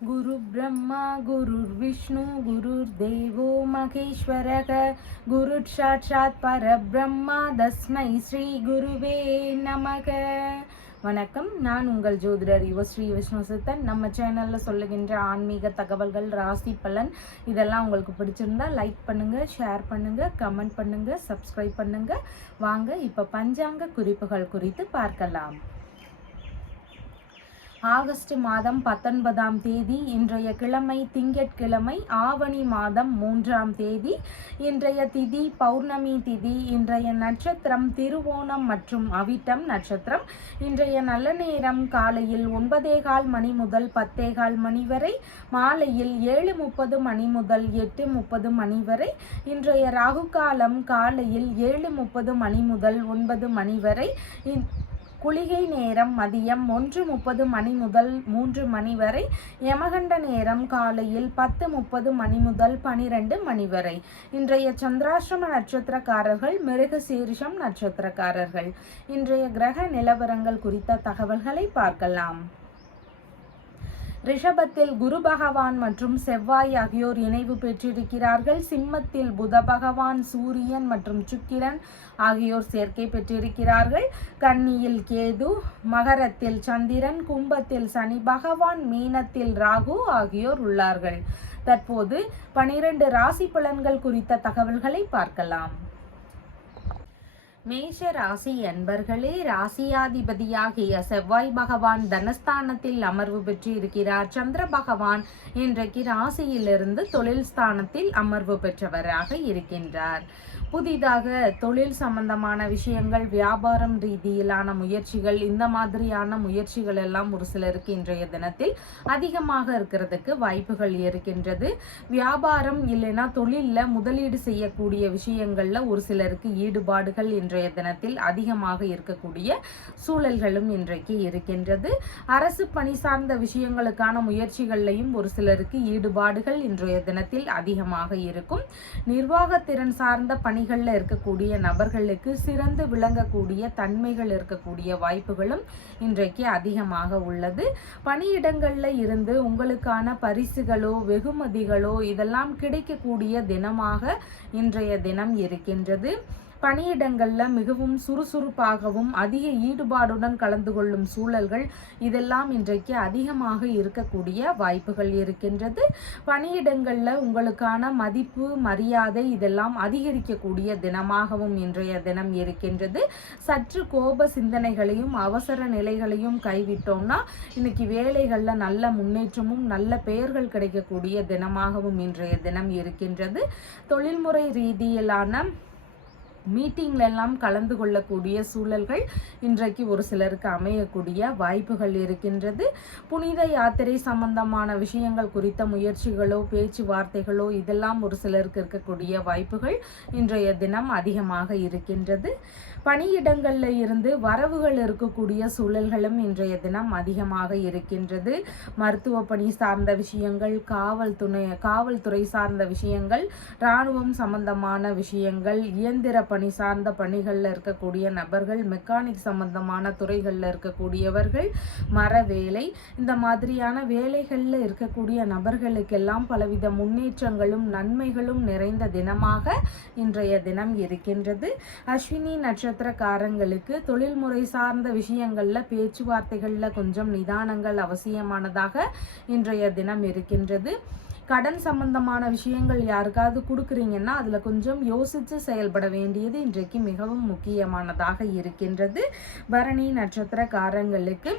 गुरु ब्रह्मा गुरुर्विष्णु गुरुर्देवो महेश्वरः गुरुः साक्षात् परब्रह्मा तस्मै ஸ்ரீ குருவே நமக. வணக்கம். நான் உங்கள் ஜோதிடர் யுவஸ்ரீ விஷ்ணு சித்தன். நம்ம சேனலில் சொல்லுகின்ற ஆன்மீக தகவல்கள், ராசி பலன் இதெல்லாம் உங்களுக்கு பிடிச்சிருந்தா லைக் பண்ணுங்கள், ஷேர் பண்ணுங்கள், கமெண்ட் பண்ணுங்கள், சப்ஸ்கிரைப் பண்ணுங்கள். வாங்க இப்போ பஞ்சாங்க குறிப்புகள் குறித்து பார்க்கலாம். ஆகஸ்ட் மாதம் 19ஆம் தேதி இன்றைய கிழமை திங்கட்கிழமை, ஆவணி மாதம் 3ஆம் தேதி. இன்றைய திதி பௌர்ணமி திதி. இன்றைய நட்சத்திரம் திருவோணம் மற்றும் அவிட்டம் நட்சத்திரம். இன்றைய நல்ல நேரம் காலையில் 9:15 மணி முதல் 10:15 மணி வரை, மாலையில் 7:30 மணி முதல் 8:30 மணி வரை. இன்றைய ராகு காலம் காலையில் 7:30 மணி முதல் 9 மணி வரை. குளிகை நேரம் மதியம் 1:30 மணி முதல் 3 மணி வரை. யமகண்ட நேரம் காலையில் 10:30 மணி முதல் 12 மணி வரை. இன்றைய சந்திராஷ்டம நட்சத்திரக்காரர்கள் மிருக சீரிஷம் நட்சத்திரக்காரர்கள். இன்றைய கிரக நிலவரங்கள் குறித்த தகவல்களை பார்க்கலாம். ரிஷபத்தில் குரு பகவான் மற்றும் செவ்வாய் ஆகியோர் இணைவு பெற்றிருக்கிறார்கள். சிம்மத்தில் புத பகவான், சூரியன் மற்றும் சுக்கிரன் ஆகியோர் சேர்க்கை பெற்றிருக்கிறார்கள். கன்னியில் கேது, மகரத்தில் சந்திரன், கும்பத்தில் சனி பகவான், மீனத்தில் ராகு ஆகியோர் உள்ளார்கள். தற்போது 12 ராசி பலன்கள் குறித்த தகவல்களை பார்க்கலாம். மேஷ ராசி அன்பர்களே, ராசியாதிபதியாகிய செவ்வாய் பகவான் தனஸ்தானத்தில் அமர்வு பெற்று இருக்கிறார். சந்திர பகவான் இன்றைக்கு ராசியிலிருந்து தொழில் ஸ்தானத்தில் அமர்வு பெற்றவராக இருக்கின்றார். புதிதாக தொழில் சம்பந்தமான விஷயங்கள், வியாபாரம் ரீதியிலான முயற்சிகள், இந்த மாதிரியான முயற்சிகள் எல்லாம் ஒரு சிலருக்கு இன்றைய தினத்தில் அதிகமாக இருக்கிறதுக்கு வாய்ப்புகள் இருக்கின்றது. வியாபாரம் இல்லைன்னா தொழிலில் முதலீடு செய்யக்கூடிய விஷயங்கள்ல ஒரு சிலருக்கு ஈடுபாடுகள் இன்றைய தினத்தில் அதிகமாக இருக்கக்கூடிய சூழல்களும் இன்றைக்கு இருக்கின்றது. அரசு பணி சார்ந்த விஷயங்களுக்கான முயற்சிகள்லையும் ஒரு சிலருக்கு ஈடுபாடுகள் இன்றைய தினத்தில் அதிகமாக இருக்கும். நிர்வாகத்திறன் சார்ந்த பணிகளில் இருக்கக்கூடிய நபர்களுக்கு சிறந்து விளங்கக்கூடிய தன்மைகள் இருக்கக்கூடிய வாய்ப்புகளும் இன்றைக்கு அதிகமாக உள்ளது. பணியிடங்கள்ல இருந்து உங்களுக்கான பரிசுகளோ வெகுமதிகளோ இதெல்லாம் கிடைக்கக்கூடிய தினமாக இன்றைய தினம் இருக்கின்றது. பணியிடங்கள்ல மிகவும் சுறுசுறுப்பாகவும் அதிக ஈடுபாடுடன் கலந்து கொள்ளும் சூழல்கள் இதெல்லாம் இன்றைக்கு அதிகமாக இருக்கக்கூடிய வாய்ப்புகள் இருக்கின்றது. பணியிடங்கள்ல உங்களுக்கான மதிப்பு, மரியாதை இதெல்லாம் அதிகரிக்கக்கூடிய தினமாகவும் இன்றைய தினம் இருக்கின்றது. சற்று கோப சிந்தனைகளையும் அவசர நிலைகளையும் கைவிட்டோம்னா இன்னைக்கு வேலைகள்ல நல்ல முன்னேற்றமும் நல்ல பெயர்கள் கிடைக்கக்கூடிய தினமாகவும் இன்றைய தினம் இருக்கின்றது. தொழில்முறை ரீதியிலான மீட்டிங்ல எல்லாம் கலந்து கொள்ளக்கூடிய சூழல்கள் இன்றைக்கு ஒரு சிலருக்கு அமையக்கூடிய வாய்ப்புகள் இருக்கின்றது. புனித யாத்திரை சம்பந்தமான விஷயங்கள் குறித்த முயற்சிகளோ பேச்சுவார்த்தைகளோ இதெல்லாம் ஒரு சிலருக்கு இருக்கக்கூடிய வாய்ப்புகள் இன்றைய தினம் அதிகமாக இருக்கின்றது. பணியிடங்கள்ல இருந்து வரவுகள் இருக்கக்கூடிய சூழல்களும் இன்றைய தினம் அதிகமாக இருக்கின்றது. மருத்துவ பணி சார்ந்த விஷயங்கள், காவல்துறை சார்ந்த விஷயங்கள், இராணுவம் சம்பந்தமான விஷயங்கள், இயந்திர பணி சார்ந்த பணிகளில் இருக்கக்கூடிய நபர்கள், மெக்கானிக் சம்பந்தமான துறைகளில் இருக்கக்கூடியவர்கள், மர வேலை இந்த மாதிரியான வேலைகளில் இருக்கக்கூடிய நபர்களுக்கெல்லாம் பலவித முன்னேற்றங்களும் நன்மைகளும் நிறைந்த தினமாக இன்றைய தினம் இருக்கின்றது. அஸ்வினி நட்சத்திரக்காரங்களுக்கு தொழில்முறை சார்ந்த விஷயங்கள்ல பேச்சுவார்த்தைகள்ல கொஞ்சம் நிதானங்கள் அவசியமானதாக இன்றைய தினம் இருக்கின்றது. கடன் சம்பந்தமான விஷயங்கள் யாருக்காவது கொடுக்குறீங்கன்னா அதுல கொஞ்சம் யோசித்து செயல்பட வேண்டியது இன்றைக்கு மிகவும் முக்கியமானதாக இருக்கின்றது. பரணி நட்சத்திரக்காரங்களுக்கு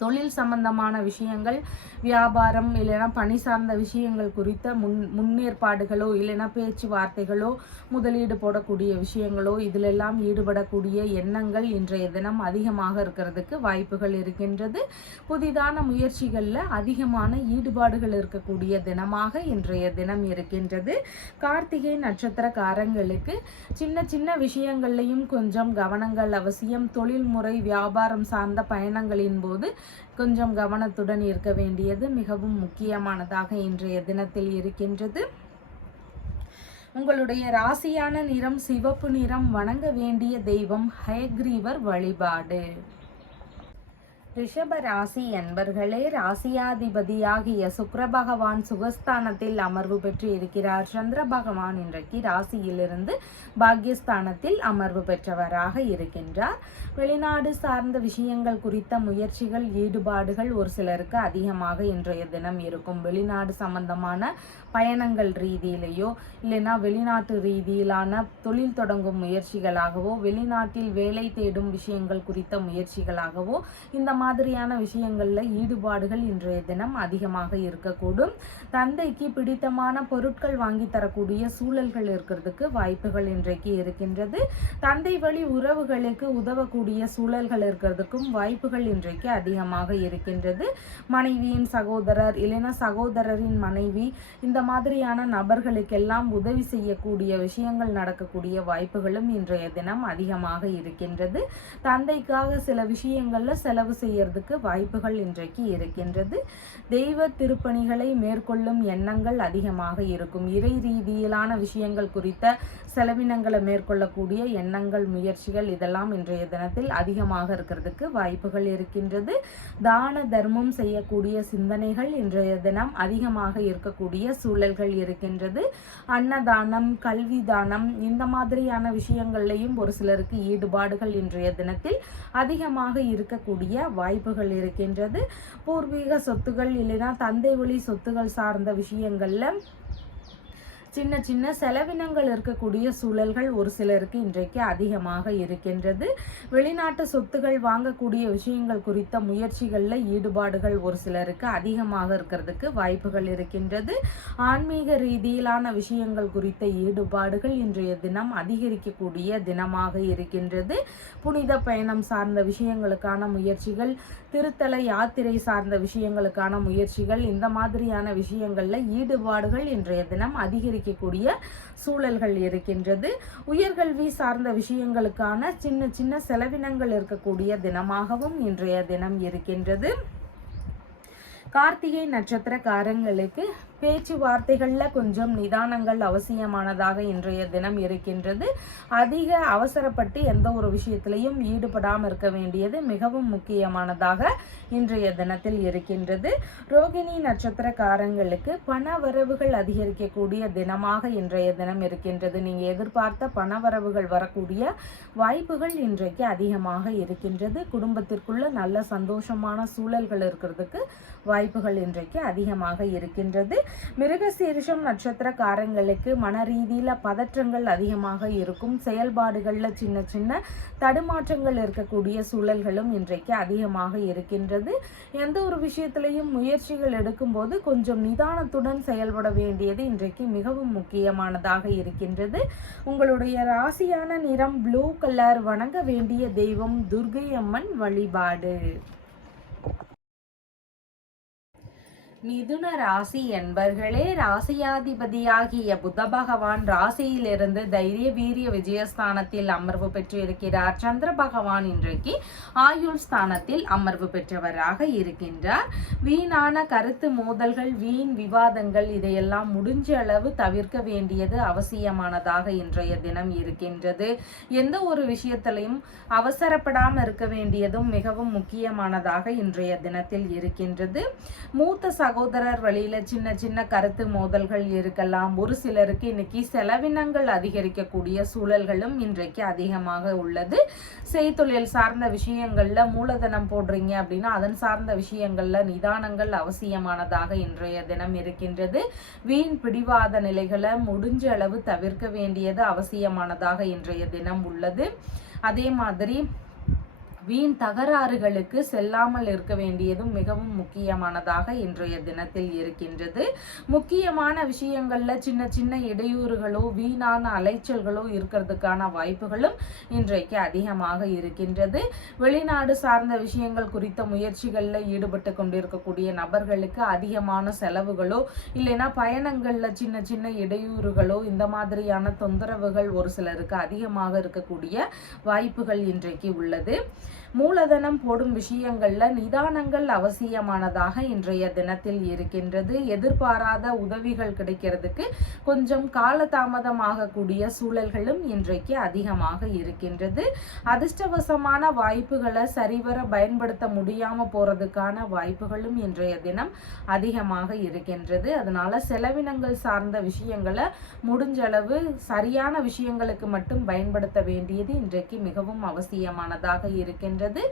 தொழில் சம்பந்தமான விஷயங்கள், வியாபாரம் இல்லைன்னா பணி சார்ந்த விஷயங்கள் குறித்த முன்னேற்பாடுகளோ இல்லைன்னா பேச்சுவார்த்தைகளோ முதலீடு போடக்கூடிய விஷயங்களோ இதிலெல்லாம் ஈடுபடக்கூடிய எண்ணங்கள் இன்றைய தினம் அதிகமாக இருக்கிறதுக்கு வாய்ப்புகள் இருக்கின்றது. புதிதான முயற்சிகளில் அதிகமான ஈடுபாடுகள் இருக்கக்கூடிய தினமாக இன்றைய தினம் இருக்கின்றது. கார்த்திகை நட்சத்திரக்காரங்களுக்கு சின்ன சின்ன விஷயங்கள்லையும் கொஞ்சம் கவனங்கள் அவசியம். தொழில்முறை வியாபாரம் சார்ந்த பயணங்களின் போது கொஞ்சம் கவனத்துடன் இருக்க வேண்டியது மிகவும் முக்கியமானதாக இன்றைய தினத்தில் இருக்கின்றது. உங்களுடைய ராசியான நிறம் சிவப்பு நிறம். வணங்க வேண்டிய தெய்வம் ஹயக்ரீவர் வழிபாடு. ரிஷப ராசி என்பர்களே, ராசியாதிபதியாகிய சுக்கிர பகவான் சுகஸ்தானத்தில் அமர்வு பெற்று இருக்கிறார். சந்திர பகவான் இன்றைக்கு ராசியிலிருந்து பாக்யஸ்தானத்தில் அமர்வு பெற்றவராக இருக்கின்றார். வெளிநாடு சார்ந்த விஷயங்கள் குறித்த முயற்சிகள், ஈடுபாடுகள் ஒரு சிலருக்கு அதிகமாக இன்றைய தினம் இருக்கும். வெளிநாடு சம்பந்தமான பயணங்கள் ரீதியிலேயோ இல்லைன்னா வெளிநாட்டு ரீதியிலான தொழில் தொடங்கும் முயற்சிகளாகவோ, வெளிநாட்டில் வேலை தேடும் விஷயங்கள் குறித்த முயற்சிகளாகவோ இந்த மாதிரியான விஷயங்கள்ல ஈடுபாடுகள் இன்றைய தினம் அதிகமாக இருக்கக்கூடும். தந்தைக்கு பிடித்தமான பொருட்கள் வாங்கி தரக்கூடிய சூழல்கள் இருக்கிறதுக்கு வாய்ப்புகள் இன்றைக்கு இருக்கின்றது. தந்தை வழி உறவுகளுக்கு உதவக்கூடிய சூழல்கள் இருக்கிறதுக்கும் வாய்ப்புகள் இன்றைக்கு அதிகமாக இருக்கின்றது. மனைவியின் சகோதரர் இல்லைன்னா சகோதரரின் மனைவி இந்த மாதிரியான நபர்களுக்கெல்லாம் உதவி செய்யக்கூடிய விஷயங்கள் நடக்கக்கூடிய வாய்ப்புகளும் இன்றைய தினம் அதிகமாக இருக்கின்றது. தந்தைக்காக சில விஷயங்கள்ல செலவு செய்யறதுக்கு வாய்ப்புகள் இன்றைக்கு இருக்கின்றது. தெய்வ திருப்பணிகளை மேற்கொள்ளும் எண்ணங்கள் அதிகமாக இருக்கும். இறை ரீதியிலான விஷயங்கள் குறித்த செலவினங்களை மேற்கொள்ளக்கூடிய எண்ணங்கள், முயற்சிகள் இதெல்லாம் இன்றைய தினத்தில் அதிகமாக இருக்கிறதுக்கு வாய்ப்புகள் இருக்கின்றது. தான தர்மம் செய்யக்கூடிய சிந்தனைகள் இன்றைய தினம் அதிகமாக இருக்கக்கூடிய சூழல்கள் இருக்கின்றது. அன்னதானம், கல்வி தானம் இந்த மாதிரியான விஷயங்கள்லையும் ஒரு சிலருக்கு ஈடுபாடுகள் இன்றைய தினத்தில் அதிகமாக இருக்கக்கூடிய வாய்ப்புகள் இருக்கின்றது. பூர்வீக சொத்துகள் இல்லைன்னா தந்தை வழி சொத்துகள் சார்ந்த விஷயங்கள்ல சின்ன சின்ன செலவினங்கள் இருக்கக்கூடிய சூழல்கள் ஒரு சிலருக்கு இன்றைக்கு அதிகமாக இருக்கின்றது. வெளிநாட்டு சொத்துகள் வாங்கக்கூடிய விஷயங்கள் குறித்த முயற்சிகளில் ஈடுபாடுகள் ஒரு சிலருக்கு அதிகமாக இருக்கிறதுக்கு வாய்ப்புகள் இருக்கின்றது. ஆன்மீக ரீதியிலான விஷயங்கள் குறித்த ஈடுபாடுகள் இன்றைய தினம் அதிகரிக்கக்கூடிய தினமாக இருக்கின்றது. புனித பயணம் சார்ந்த விஷயங்களுக்கான முயற்சிகள், திருத்தல யாத்திரை சார்ந்த விஷயங்களுக்கான முயற்சிகள் இந்த மாதிரியான விஷயங்கள்ல ஈடுபாடுகள் இன்றைய தினம் அதிகரிக்கக்கூடிய சூழல்கள் இருக்கின்றது. உயர்கல்வி சார்ந்த விஷயங்களுக்கான சின்ன சின்ன செலவினங்கள் இருக்கக்கூடிய தினமாகவும் இன்றைய தினம் இருக்கின்றது. கார்த்திகை நட்சத்திரக்காரங்களுக்கு பேச்சுவார்த்தைகளில் கொஞ்சம் நிதானங்கள் அவசியமானதாக இன்றைய தினம் இருக்கின்றது. அதிக அவசரப்பட்டு எந்த ஒரு விஷயத்திலையும் ஈடுபடாமல் இருக்க வேண்டியது மிகவும் முக்கியமானதாக இன்றைய தினத்தில் இருக்கின்றது. ரோகிணி நட்சத்திரக்காரங்களுக்கு பண வரவுகள் அதிகரிக்கக்கூடிய தினமாக இன்றைய தினம் இருக்கின்றது. நீங்கள் எதிர்பார்த்த பண வரவுகள் வரக்கூடிய வாய்ப்புகள் இன்றைக்கு அதிகமாக இருக்கின்றது. குடும்பத்திற்குள்ள நல்ல சந்தோஷமான சூழல்கள் இருக்கிறதுக்கு வாய்ப்புகள் இன்றைக்கு அதிகமாக இருக்கின்றது. மிருகசீரிஷம் நட்சத்திரக்காரங்களுக்கு மன ரீதியில பதற்றங்கள் அதிகமாக இருக்கும். செயல்பாடுகள்ல சின்ன சின்ன தடுமாற்றங்கள் இருக்கக்கூடிய சூழல்களும் இன்றைக்கு அதிகமாக இருக்கின்றது. எந்த ஒரு விஷயத்திலையும் முயற்சிகள் எடுக்கும்போது கொஞ்சம் நிதானத்துடன் செயல்பட வேண்டியது இன்றைக்கு மிகவும் முக்கியமானதாக இருக்கின்றது. உங்களுடைய ராசியான நிறம் ப்ளூ கலர். வணங்க வேண்டிய தெய்வம் துர்க்கை அம்மன் வழிபாடு. மிதுன ராசி என்பர்களே, ராசியாதிபதியாகிய புத பகவான் ராசியிலிருந்து தைரிய வீரிய விஜயஸ்தானத்தில் அமர்வு பெற்று இருக்கிறார். சந்திர பகவான் இன்றைக்கு ஆயுள் ஸ்தானத்தில் அமர்வு பெற்றவராக இருக்கின்றார். வீணான கருத்து மோதல்கள், வீண் விவாதங்கள் இதையெல்லாம் முடிஞ்ச அளவு தவிர்க்க வேண்டியது அவசியமானதாக இன்றைய தினம் இருக்கின்றது. எந்த ஒரு விஷயத்திலையும் அவசரப்படாமல் இருக்க வேண்டியதும் மிகவும் முக்கியமானதாக இன்றைய தினத்தில் இருக்கின்றது. மூத்த சகோதரர் வழியில சின்ன சின்ன கருத்து மோதல்கள் இருக்கலாம். ஒரு சிலருக்கு இன்னைக்கு செலவினங்கள் அதிகரிக்கக்கூடிய சூழல்களும் இன்றைக்கு அதிகமாக உள்ளது. செய்தொழில் சார்ந்த விஷயங்கள்ல மூலதனம் போடுறீங்க அப்படின்னா அதன் சார்ந்த விஷயங்கள்ல நிதானங்கள் அவசியமானதாக இன்றைய தினம் இருக்கின்றது. வீண் பிடிவாத நிலைகளை முடிஞ்ச அளவு தவிர்க்க வேண்டியது அவசியமானதாக இன்றைய தினம் உள்ளது. அதே மாதிரி வீண் தகராறுகளுக்கு செல்லாமல் இருக்க வேண்டியதும் மிகவும் முக்கியமானதாக இன்றைய தினத்தில் இருக்கின்றது. முக்கியமான விஷயங்கள்ல சின்ன சின்ன இடையூறுகளோ வீணான அலைச்சல்களோ இருக்கிறதுக்கான வாய்ப்புகளும் இன்றைக்கு அதிகமாக இருக்கின்றது. வெளிநாடு சார்ந்த விஷயங்கள் குறித்த முயற்சிகள்ல ஈடுபட்டு கொண்டிருக்கக்கூடிய நபர்களுக்கு அதிகமான செலவுகளோ இல்லைன்னா பயணங்கள்ல சின்ன சின்ன இடையூறுகளோ இந்த மாதிரியான தொந்தரவுகள் ஒரு சிலருக்கு அதிகமாக இருக்கக்கூடிய வாய்ப்புகள் இன்றைக்கு உள்ளது. மூலதனம் போடும் விஷயங்கள்ல நிதானங்கள் அவசியமானதாக இன்றைய தினத்தில் இருக்கின்றது. எதிர்பாராத உதவிகள் கிடைக்கிறதுக்கு கொஞ்சம் காலதாமதமாகக்கூடிய சூழல்களும் இன்றைக்கு அதிகமாக இருக்கின்றது. அதிர்ஷ்டவசமான வாய்ப்புகளை சரிவர பயன்படுத்த முடியாம போறதுக்கான வாய்ப்புகளும் இன்றைய தினம் அதிகமாக இருக்கின்றது. அதனால செலவினங்கள் சார்ந்த விஷயங்களை முடிஞ்சளவு சரியான விஷயங்களுக்கு மட்டும் பயன்படுத்த வேண்டியது இன்றைக்கு மிகவும் அவசியமானதாக இருக்கின்றது.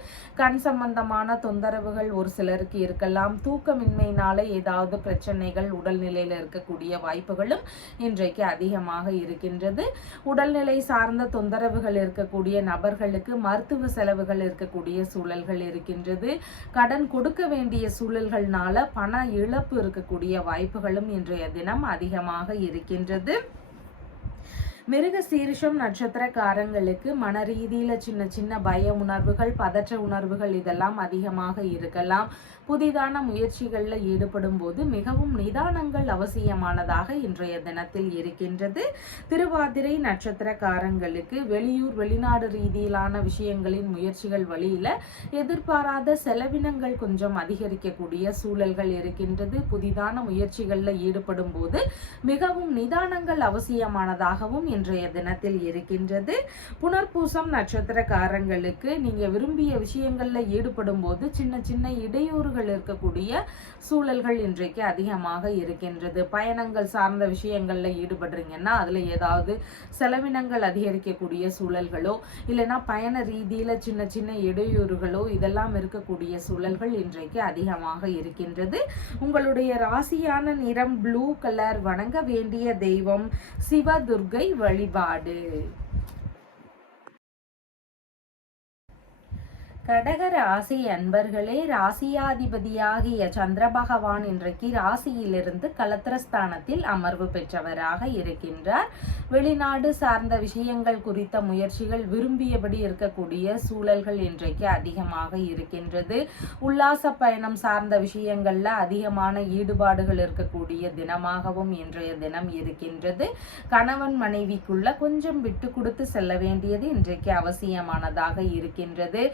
கண் சம்பந்தமான தொந்தரவுகள் ஒரு சிலருக்கு இருக்கலாம். தூக்கமின்மையினால ஏதாவது பிரச்சனைகள் உடல்நிலையில இருக்கக்கூடிய வாய்ப்புகளும் இன்றைக்கு அதிகமாக இருக்கின்றது. உடல்நிலை சார்ந்த தொந்தரவுகள் இருக்கக்கூடிய நபர்களுக்கு மருத்துவ செலவுகள் இருக்கக்கூடிய சூழல்கள் இருக்கின்றது. கடன் கொடுக்க வேண்டிய சூழல்கள்னால பண இழப்பு இருக்கக்கூடிய வாய்ப்புகளும் இன்றைய தினம் அதிகமாக இருக்கின்றது. மிருக சீரிஷம் நட்சத்திரக்காரங்களுக்கு மன ரீதியில சின்ன சின்ன பய உணர்வுகள், பதற்ற உணர்வுகள் இதெல்லாம் அதிகமாக இருக்கலாம். புதிதான முயற்சிகளில் ஈடுபடும் போது மிகவும் நிதானங்கள் அவசியமானதாக இன்றைய தினத்தில் இருக்கின்றது. திருவாதிரை நட்சத்திரக்காரங்களுக்கு வெளியூர் வெளிநாடு ரீதியிலான விஷயங்களின் முயற்சிகள் வழியில எதிர்பாராத செலவினங்கள் கொஞ்சம் அதிகரிக்கக்கூடிய சூழல்கள் இருக்கின்றது. புதிதான முயற்சிகளில் ஈடுபடும் போது மிகவும் நிதானங்கள் அவசியமானதாகவும் இன்றைய தினத்தில் இருக்கின்றது. புனர்பூசம் நட்சத்திரக்காரங்களுக்கு நீங்க விரும்பிய விஷயங்கள்ல ஈடுபடும் போது சின்ன சின்ன இடையூறுகள் இருக்கக்கூடிய சூழல்கள் இன்றைக்கு அதிகமாக இருக்கின்றது. பயணங்கள் சார்ந்த விஷயங்கள்ல ஈடுபடுறீங்கன்னா அதுல ஏதாவது செலவினங்கள் அதிகரிக்கக்கூடிய சூழல்களோ இல்லைன்னா பயண ரீதியில சின்ன சின்ன இடையூறுகளோ இதெல்லாம் இருக்கக்கூடிய சூழல்கள் இன்றைக்கு அதிகமாக இருக்கின்றது. உங்களுடைய ராசியான நிறம் ப்ளூ கலர். வணங்க வேண்டிய தெய்வம் சிவதுர்கை வழிபாடு. கடக ராசி அன்பர்களே, ராசியாதிபதியாகிய சந்திர பகவான் இன்றைக்கு ராசியிலிருந்து கலத்திரஸ்தானத்தில் அமர்வு பெற்றவராக இருக்கின்றார். வெளிநாடு சார்ந்த விஷயங்கள் குறித்த முயற்சிகள் விரும்பியபடி இருக்கக்கூடிய சூழல்கள் இன்றைக்கு அதிகமாக இருக்கின்றது. உல்லாச பயணம் சார்ந்த விஷயங்கள்ல அதிகமான ஈடுபாடுகள் இருக்கக்கூடிய தினமாகவும் இன்றைய தினம் இருக்கின்றது. கணவன் மனைவிக்குள்ள கொஞ்சம் விட்டு கொடுத்து செல்ல வேண்டியது இன்றைக்கு அவசியமானதாக இருக்கின்றது.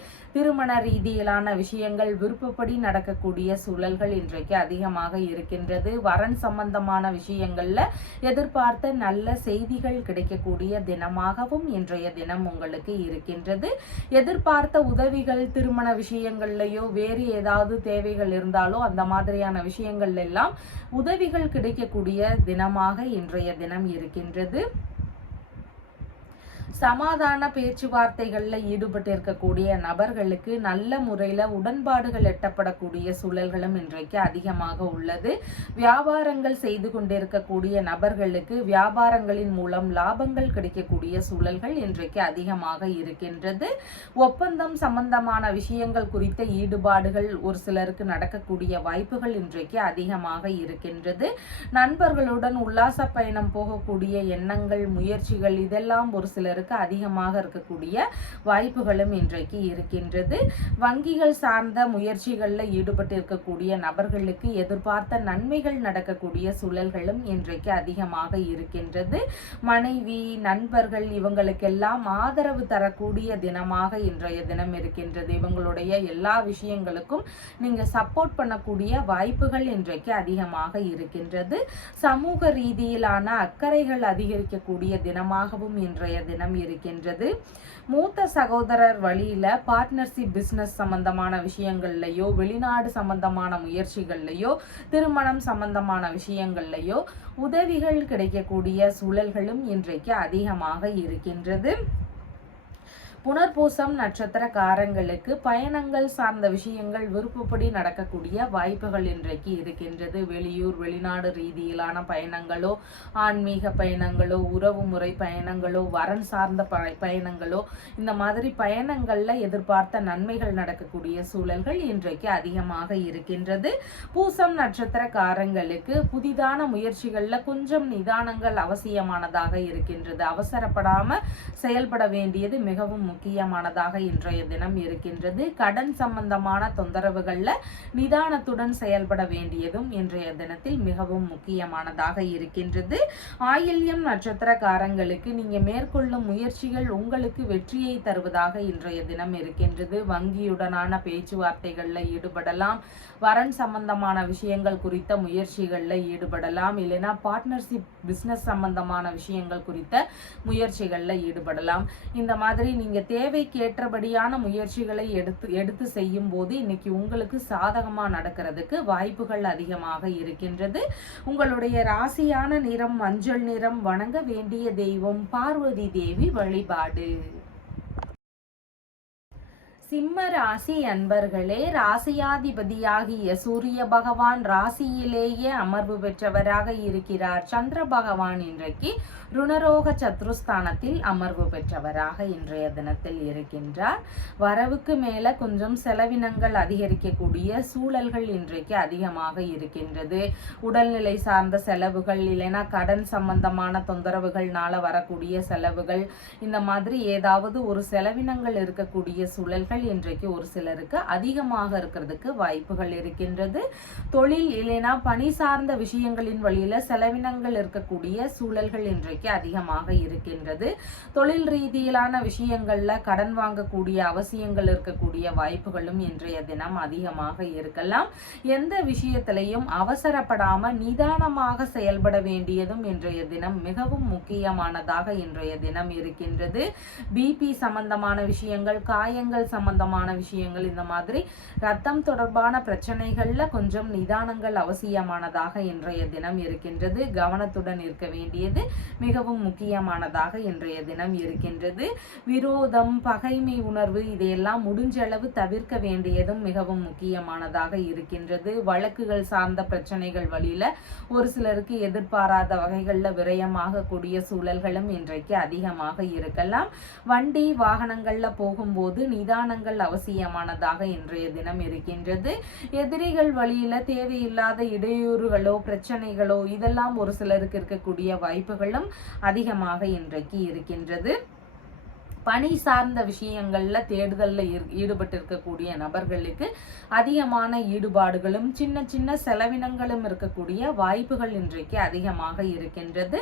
திருமண ரீதியிலான விஷயங்கள் விருப்பப்படி நடக்கக்கூடிய சூழல்கள் இன்றைக்கு அதிகமாக இருக்கின்றது. வரன் சம்பந்தமான விஷயங்கள்ல எதிர்பார்த்த நல்ல செய்திகள் கிடைக்கக்கூடிய தினமாகவும் இன்றைய தினம் உங்களுக்கு இருக்கின்றது. எதிர்பார்த்த உதவிகள் திருமண விஷயங்கள்லயோ வேறு ஏதாவது தேவைகள் இருந்தாலோ அந்த மாதிரியான விஷயங்கள் எல்லாம் உதவிகள் கிடைக்கக்கூடிய தினமாக இன்றைய தினம் இருக்கின்றது. சமாதான பேச்சுவார்த்தைகள்ல ஈடுபட்டு இருக்கக்கூடிய நபர்களுக்கு நல்ல முறையில உடன்பாடுகள் எட்டப்படக்கூடிய சூழல்களும் இன்றைக்கு அதிகமாக உள்ளது. வியாபாரங்கள் செய்து கொண்டிருக்கக்கூடிய நபர்களுக்கு வியாபாரங்களின் மூலம் லாபங்கள் கிடைக்கக்கூடிய சூழல்கள் இன்றைக்கு அதிகமாக இருக்கின்றது. ஒப்பந்தம் சம்பந்தமான விஷயங்கள் குறித்த ஈடுபாடுகள் ஒரு சிலருக்கு நடக்கக்கூடிய வாய்ப்புகள் இன்றைக்கு அதிகமாக இருக்கின்றது. நண்பர்களுடன் உல்லாச பயணம் போகக்கூடிய எண்ணங்கள், முயற்சிகள் இதெல்லாம் ஒரு சிலருக்கு அதிகமாக இருக்கக்கூடிய வாய்ப்புகளும் இன்றைக்கு இருக்கின்றது. வங்கிகள் சார்ந்த முயற்சிகளில் ஈடுபட்டு இருக்கக்கூடிய நபர்களுக்கு எதிர்பார்த்த நன்மைகள் நடக்கக்கூடிய சூழல்களும் இன்றைக்கு அதிகமாக இருக்கின்றது. மனைவி, நண்பர்கள் இவங்களுக்கெல்லாம் ஆதரவு தரக்கூடிய தினமாக இன்றைய தினம் இருக்கின்றது. இவங்களுடைய எல்லா விஷயங்களுக்கும் நீங்க சப்போர்ட் பண்ணக்கூடிய வாய்ப்புகள் இன்றைக்கு அதிகமாக இருக்கின்றது. சமூக ரீதியிலான அக்கறைகள் அதிகரிக்கக்கூடிய தினமாகவும் இன்றைய தினம் இருக்கின்றது. மூத்த சகோதரர் வழியில பார்ட்னர்ஷிப் பிசினஸ் சம்பந்தமான விஷயங்கள்லயோ வெளிநாடு சம்பந்தமான முயற்சிகள்லயோ திருமணம் சம்பந்தமான விஷயங்கள்லயோ உதவிகள் கிடைக்கக்கூடிய சூழல்களும் இன்றைக்கு அதிகமாக இருக்கின்றது. புனர்பூசம் நட்சத்திரக்காரங்களுக்கு பயணங்கள் சார்ந்த விஷயங்கள் விருப்பப்படி நடக்கக்கூடிய வாய்ப்புகள் இன்றைக்கு இருக்கின்றது. வெளியூர் வெளிநாடு ரீதியிலான பயணங்களோ, ஆன்மீக பயணங்களோ, உறவு முறை பயணங்களோ, வரன் சார்ந்த பயணங்களோ இந்த மாதிரி பயணங்கள்ல எதிர்பார்த்த நன்மைகள் நடக்கக்கூடிய சூழல்கள் இன்றைக்கு அதிகமாக இருக்கின்றது. பூசம் நட்சத்திரக்காரங்களுக்கு புதிதான முயற்சிகள்ல கொஞ்சம் நிதானங்கள் அவசியமானதாக இருக்கின்றது. அவசரப்படாம செயல்பட வேண்டியது மிகவும் முக்கியமானதாக இன்றைய தினம் இருக்கின்றது. கடன் சம்பந்தமான தொந்தரவுகள்ல நிதானத்துடன் செயல்பட வேண்டியதும் இன்றைய தினத்தில் மிகவும் முக்கியமானதாக இருக்கின்றது. ஆயில்யம் நட்சத்திரக்காரங்களுக்கு நீங்க மேற்கொள்ளும் முயற்சிகள் உங்களுக்கு வெற்றியை தருவதாக இன்றைய தினம் இருக்கின்றது. வங்கியுடனான பேச்சுவார்த்தைகள்ல ஈடுபடலாம், வரன் சம்பந்தமான விஷயங்கள் குறித்த முயற்சிகள்ல ஈடுபடலாம், இல்லைன்னா பார்ட்னர்ஷிப் பிசினஸ் சம்பந்தமான விஷயங்கள் குறித்த முயற்சிகள்ல ஈடுபடலாம். இந்த மாதிரி நீங்க தேவைக்கேற்றபடியான முயற்சிகளை எடுத்து செய்யும் போது இன்னைக்கு உங்களுக்கு சாதகமா நடக்கிறதுக்கு வாய்ப்புகள் அதிகமாக இருக்கின்றது. உங்களுடைய ராசியான நிறம் மஞ்சள் நிறம். வணங்க வேண்டிய தெய்வம் பார்வதி தேவி வழிபாடு. சிம்ம ராசி அன்பர்களே, ராசியாதிபதியாகிய சூரிய பகவான் ராசியிலேயே அமர்வு பெற்றவராக இருக்கிறார். சந்திர பகவான் இன்றைக்கு ருணரோக சத்ருஸ்தானத்தில் அமர்வு பெற்றவராக இன்றைய தினத்தில் இருக்கின்றார். வரவுக்கு மேல கொஞ்சம் செலவினங்கள் அதிகரிக்கக்கூடிய சூழல்கள் இன்றைக்கு அதிகமாக இருக்கின்றது. உடல்நிலை சார்ந்த செலவுகள், இல்லைன்னா கடன் சம்பந்தமான தொந்தரவுகள்னால வரக்கூடிய செலவுகள், இந்த மாதிரி ஏதாவது ஒரு செலவினங்கள் இருக்கக்கூடிய சூழல்கள் இன்றைக்கு ஒரு சிலருக்கு அதிகமாக இருக்கிறதுக்கு வாய்ப்புகள் இருக்கின்றது. தொழில் இல்லைனா பணி சார்ந்த விஷயங்களின் வழியில செலவினங்கள் இருக்கக்கூடிய சூழல்கள் இன்றைக்கு அதிகமாக இருக்கின்றது. தொழில் ரீதியிலான விஷயங்கள்ல கடன் வாங்கக்கூடிய அவசியங்கள் இருக்கக்கூடிய வாய்ப்புகளும் இன்றைய தினம் அதிகமாக இருக்கலாம். எந்த விஷயத்திலையும் அவசரப்படாம நிதானமாக செயல்பட வேண்டியதும் இன்றைய தினம் மிகவும் முக்கியமானதாக இன்றைய தினம் இருக்கின்றது. பிபி சம்பந்தமான விஷயங்கள், காயங்கள் சம்பந்தமான விஷயங்கள், இந்த மாதிரி ரத்தம் தொடர்பான பிரச்சனைகள்ல கொஞ்சம் நிதானங்கள் அவசியமானதாக இன்றைய தினம் இருக்கின்றது. கவனத்துடன் இருக்க வேண்டியது மிகவும் முக்கியமானதாக இன்றைய தினம் இருக்கின்றது. விரோதம், பகைமை உணர்வு இதையெல்லாம் முடிஞ்ச அளவு தவிர்க்க வேண்டியதும் மிகவும் முக்கியமானதாக இருக்கின்றது. வழக்குகள் சார்ந்த பிரச்சனைகள் வழியில ஒரு சிலருக்கு எதிர்பாராத வகைகள்ல விரயமாக கூடிய சூழல்களும் இன்றைக்கு அதிகமாக இருக்கலாம். வண்டி வாகனங்கள்ல போகும்போது நிதானங்கள் அவசியமானதாக இன்றைய தினம் இருக்கின்றது. எதிரிகள் வழியில தேவையில்லாத இடையூறுகளோ பிரச்சனைகளோ இதெல்லாம் ஒரு சிலருக்கு இருக்கக்கூடிய வாய்ப்புகளும் அதிகமாக இன்றைக்கு இருக்கின்றது. பணி சார்ந்த விஷயங்கள்ல தேடுதல்ல ஈடுபட்டிருக்கக்கூடிய நபர்களுக்கு அதிகமான ஈடுபாடுகளும் சின்ன சின்ன செலவினங்களும் இருக்கக்கூடிய வாய்ப்புகள் இன்றைக்கு அதிகமாக இருக்கின்றது.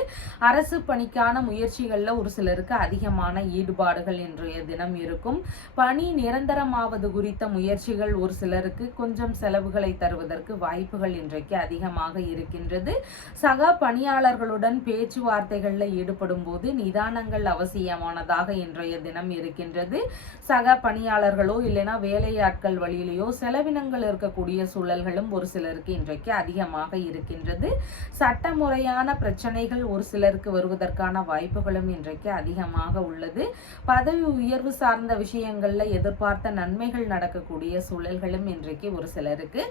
அரசு பணிக்கான முயற்சிகள்ல ஒரு சிலருக்கு அதிகமான ஈடுபாடுகள் இன்றைய தினம் இருக்கும். பணி நிரந்தரமாவது குறித்த முயற்சிகள் ஒரு சிலருக்கு கொஞ்சம் செலவுகளை தருவதற்கு வாய்ப்புகள் இன்றைக்கு அதிகமாக இருக்கின்றது. சக பணியாளர்களுடன் பேச்சுவார்த்தைகள்ல ஈடுபடும் போது நிதானங்கள் அவசியமானதாக இன்றைய தினம் இருக்கின்றது. சக பணியாளர்களோ இல்லைனா வேலையாட்கள் வழியிலேயோ செலவினங்கள் இருக்கக்கூடிய சூழல்களும் ஒரு சிலருக்கு இன்றைக்கு அதிகமாக இருக்கின்றது. சட்டமுறையான பிரச்சனைகள் ஒரு சிலருக்கு வருவதற்கான வாய்ப்புகளும் இன்றைக்கு அதிகமாக உள்ளது. பதவி உயர்வு சார்ந்த விஷயங்கள்ல எதிர்பார்த்த நன்மைகள் நடக்கக்கூடிய சூழல்களும் இன்றைக்கு ஒரு சிலருக்கு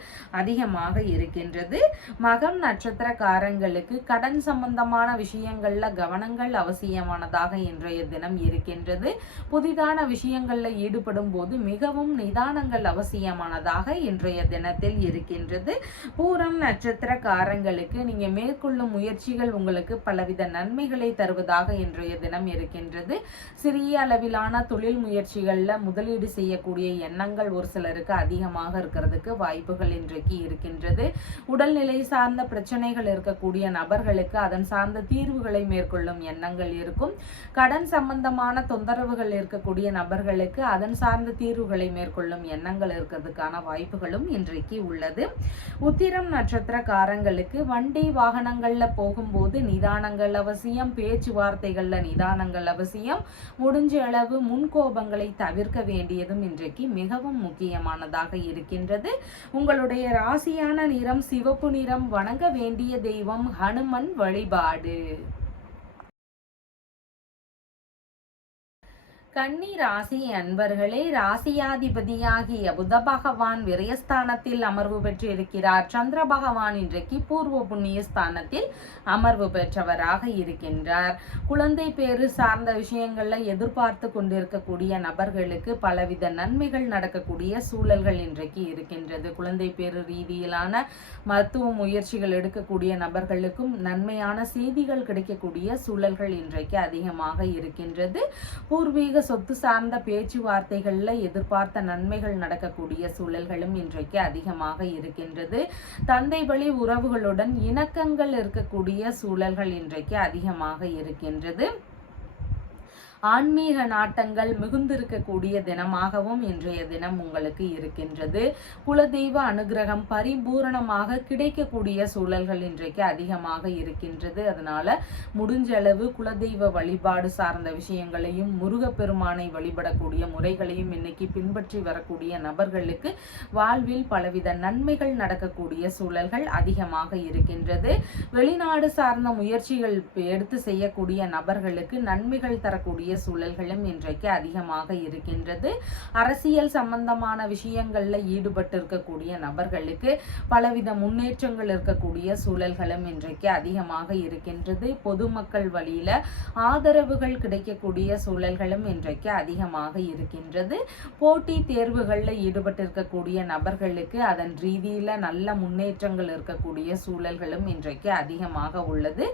அதிகமாக இருக்கின்றது. மகம் நட்சத்திரக்காரங்களுக்கு கடன் சம்பந்தமான விஷயங்கள்ல கவனங்கள் அவசியமானதாக இன்றைய தினம் இருக்கின்றது. புதிதான விஷயங்கள்ல ஈடுபடும் போது மிகவும் நிதானங்கள் அவசியமானதாக இன்றைய தினத்தில் இருக்கின்றது. பூரம் நட்சத்திரக்காரங்களுக்கு நீங்க மேற்கொள்ளும் முயற்சிகள் உங்களுக்கு பலவித நன்மைகளை தருவதாக இன்றைய தினம் இருக்கின்றது. சிறிய அளவிலான தொழில் முயற்சிகள்ல முதலீடு செய்யக்கூடிய எண்ணங்கள் ஒரு சிலருக்கு அதிகமாக இருக்கிறதுக்கு வாய்ப்புகள் இன்றைக்கு இருக்கின்றது. உடல்நிலை சார்ந்த பிரச்சனைகள் இருக்கக்கூடிய நபர்களுக்கு அதன் சார்ந்த தீர்வுகளை மேற்கொள்ளும் எண்ணங்கள் இருக்கும். கடன் சம்பந்தமான தொந்தரவுகள் இருக்கக்கூடிய நபர்களுக்கு அதன் சார்ந்த தீர்வுகளை மேற்கொள்ளும் எண்ணங்கள் இருக்கிறதுக்கான வாய்ப்புகளும் இன்றைக்கு உள்ளது. உத்திரம் நட்சத்திரக்காரங்களுக்கு வண்டி வாகனங்கள்ல போகும்போது நிதானங்கள் அவசியம், பேச்சுவார்த்தைகள்ல நிதானங்கள் அவசியம். முடிஞ்ச அளவு முன்கோபங்களை தவிர்க்க வேண்டியதும் இன்றைக்கு மிகவும் முக்கியமானதாக இருக்கின்றது. உங்களுடைய ராசியான நிறம் சிவப்பு நிறம். வணங்க வேண்டிய தெய்வம் ஹனுமன் வழிபாடு. கன்னி ராசி அன்பர்களே, ராசியாதிபதியாகிய புத பகவான் விரயஸ்தானத்தில் அமர்வு பெற்றிருக்கிறார். சந்திர பகவான் இன்றைக்கு பூர்வ புண்ணிய ஸ்தானத்தில் அமர்வு பெற்றவராக இருக்கின்றார். குழந்தை பேறு சார்ந்த விஷயங்கள்ல எதிர்பார்த்து கொண்டிருக்கக்கூடிய நபர்களுக்கு பலவித நன்மைகள் நடக்கக்கூடிய சூழல்கள் இன்றைக்கு இருக்கின்றது. குழந்தை பேறு ரீதியிலான மருத்துவ முயற்சிகள் எடுக்கக்கூடிய நபர்களுக்கும் நன்மையான செய்திகள் கிடைக்கக்கூடிய சூழல்கள் இன்றைக்கு அதிகமாக இருக்கின்றது. பூர்வீக சொத்து சார்ந்த பேச்சுவார்த்தைகள்ல எதிர்பார்த்த நன்மைகள் நடக்கக்கூடிய சூழல்களும் இன்றைக்கு அதிகமாக இருக்கின்றது. தந்தை வழி உறவுகளுடன் இணக்கங்கள் இருக்கக்கூடிய சூழல்கள் இன்றைக்கு அதிகமாக இருக்கின்றது. ஆன்மீக நாட்டங்கள் மிகுந்திருக்கக்கூடிய தினமாகவும் இன்றைய தினம் உங்களுக்கு இருக்கின்றது. குலதெய்வ அனுகிரகம் பரிபூரணமாக கிடைக்கக்கூடிய சூழல்கள் இன்றைக்கு அதிகமாக இருக்கின்றது. அதனால முடிஞ்ச அளவு குலதெய்வ வழிபாடு சார்ந்த விஷயங்களையும் முருகப்பெருமானை வழிபடக்கூடிய முறைகளையும் இன்னைக்கு பின்பற்றி வரக்கூடிய நபர்களுக்கு வாழ்வில் பலவித நன்மைகள் நடக்கக்கூடிய சூழல்கள் அதிகமாக இருக்கின்றது. வெளிநாடு சார்ந்த முயற்சிகள் எடுத்து செய்யக்கூடிய நபர்களுக்கு நன்மைகள் தரக்கூடிய சூழல்களும் இன்றைக்கு அதிகமாக இருக்கின்றது. அரசியல் சம்பந்தமான விஷயங்கள்ல ஈடுபட்டு இருக்கக்கூடிய நபர்களுக்கு பலவித முன்னேற்றங்கள் இருக்கக்கூடிய சூழல்களும் இன்றைக்கு அதிகமாக இருக்கின்றது. பொதுமக்கள் வழியில ஆதரவுகள் கிடைக்கக்கூடிய சூழல்களும் இன்றைக்கு அதிகமாக இருக்கின்றது. போட்டி தேர்வுகள்ல ஈடுபட்டு இருக்கக்கூடிய நபர்களுக்கு அதன் ரீதியில நல்ல முன்னேற்றங்கள் இருக்கக்கூடிய சூழல்களும் இன்றைக்கு அதிகமாக உள்ளது.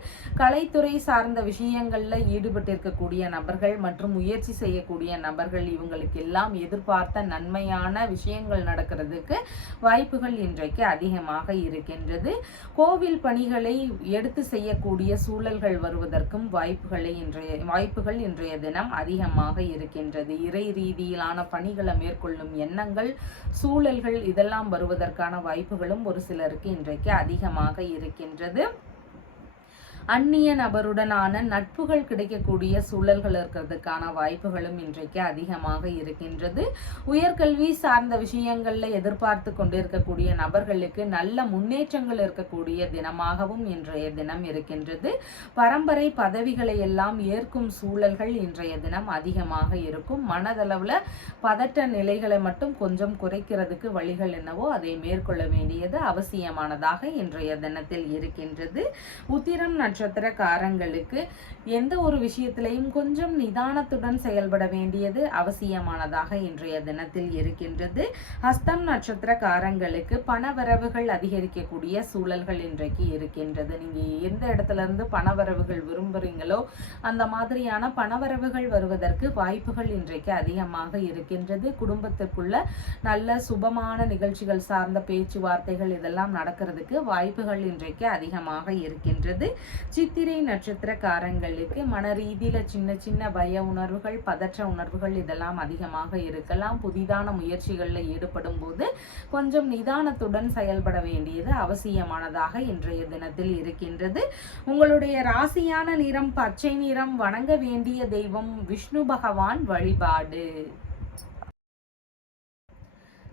கலைத்துறை சார்ந்த விஷயங்கள்ல ஈடுபட்டு இருக்கக்கூடிய நபர்கள் மற்றும் முயற்சி செய்யக்கூடிய நபர்கள் இவங்களுக்கு எல்லாம் எதிர்பார்த்த நன்மையான விஷயங்கள் நடக்கிறதுக்கு வாய்ப்புகள் இன்றைக்கு அதிகமாக இருக்கின்றது. கோவில் பணிகளை எடுத்து செய்யக்கூடிய சூழல்கள் வருவதற்கும் வாய்ப்புகள் இன்றைய தினம் அதிகமாக இருக்கின்றது. இறை ரீதியிலான பணிகளை மேற்கொள்ளும் எண்ணங்கள் சூழல்கள் இதெல்லாம் வருவதற்கான வாய்ப்புகளும் ஒரு சிலருக்கு இன்றைக்கு அதிகமாக இருக்கின்றது. அந்நிய நபருடனான நட்புகள் கிடைக்கக்கூடிய சூழல்கள் இருக்கிறதுக்கான வாய்ப்புகளும் இன்றைக்கு அதிகமாக இருக்கின்றது. உயர்கல்வி சார்ந்த விஷயங்கள்ல எதிர்பார்த்து கொண்டிருக்கக்கூடிய நபர்களுக்கு நல்ல முன்னேற்றங்கள் இருக்கக்கூடிய தினமாகவும் இன்றைய தினம் இருக்கின்றது. பரம்பரை பதவிகளை எல்லாம் ஏற்கும் சூழல்கள் இன்றைய தினம் அதிகமாக இருக்கும். மனதளவுல பதட்ட நிலைகளை மட்டும் கொஞ்சம் குறைக்கிறதுக்கு வழிகள் என்னவோ அதை மேற்கொள்ள வேண்டியது அவசியமானதாக இன்றைய தினத்தில் இருக்கின்றது. உத்திரம் நட்சத்திரக்காரங்களுக்கு எந்த ஒரு விஷயத்திலையும் கொஞ்சம் நிதானத்துடன் செயல்பட வேண்டியது அவசியமானதாக இன்றைய தினத்தில் இருக்கின்றது. ஹஸ்தம் நட்சத்திரக்காரங்களுக்கு பணவரவுகள் அதிகரிக்கக்கூடிய சூழல்கள் இன்றைக்கு இருக்கின்றது. நீங்க எந்த இடத்துல இருந்து பணவரவுகள் விரும்புறீங்களோ அந்த மாதிரியான பணவரவுகள் வருவதற்கு வாய்ப்புகள் இன்றைக்கு அதிகமாக இருக்கின்றது. குடும்பத்திற்குள்ள நல்ல சுபமான நிகழ்ச்சிகள் சார்ந்த பேச்சுவார்த்தைகள் இதெல்லாம் நடக்கிறதுக்கு வாய்ப்புகள் இன்றைக்கு அதிகமாக இருக்கின்றது. சித்திரை நட்சத்திரக்காரங்களுக்கு மன ரீதியில சின்ன சின்ன பய உணர்வுகள் பதற்ற உணர்வுகள் இதெல்லாம் அதிகமாக இருக்கலாம். புதிதான முயற்சிகள்ல ஈடுபடும் போது கொஞ்சம் நிதானத்துடன் செயல்பட வேண்டியது அவசியமானதாக இன்றைய தினத்தில் இருக்கின்றது. உங்களுடைய ராசியான நிறம் பச்சை நிறம். வணங்க வேண்டிய தெய்வம் விஷ்ணு பகவான் வழிபாடு.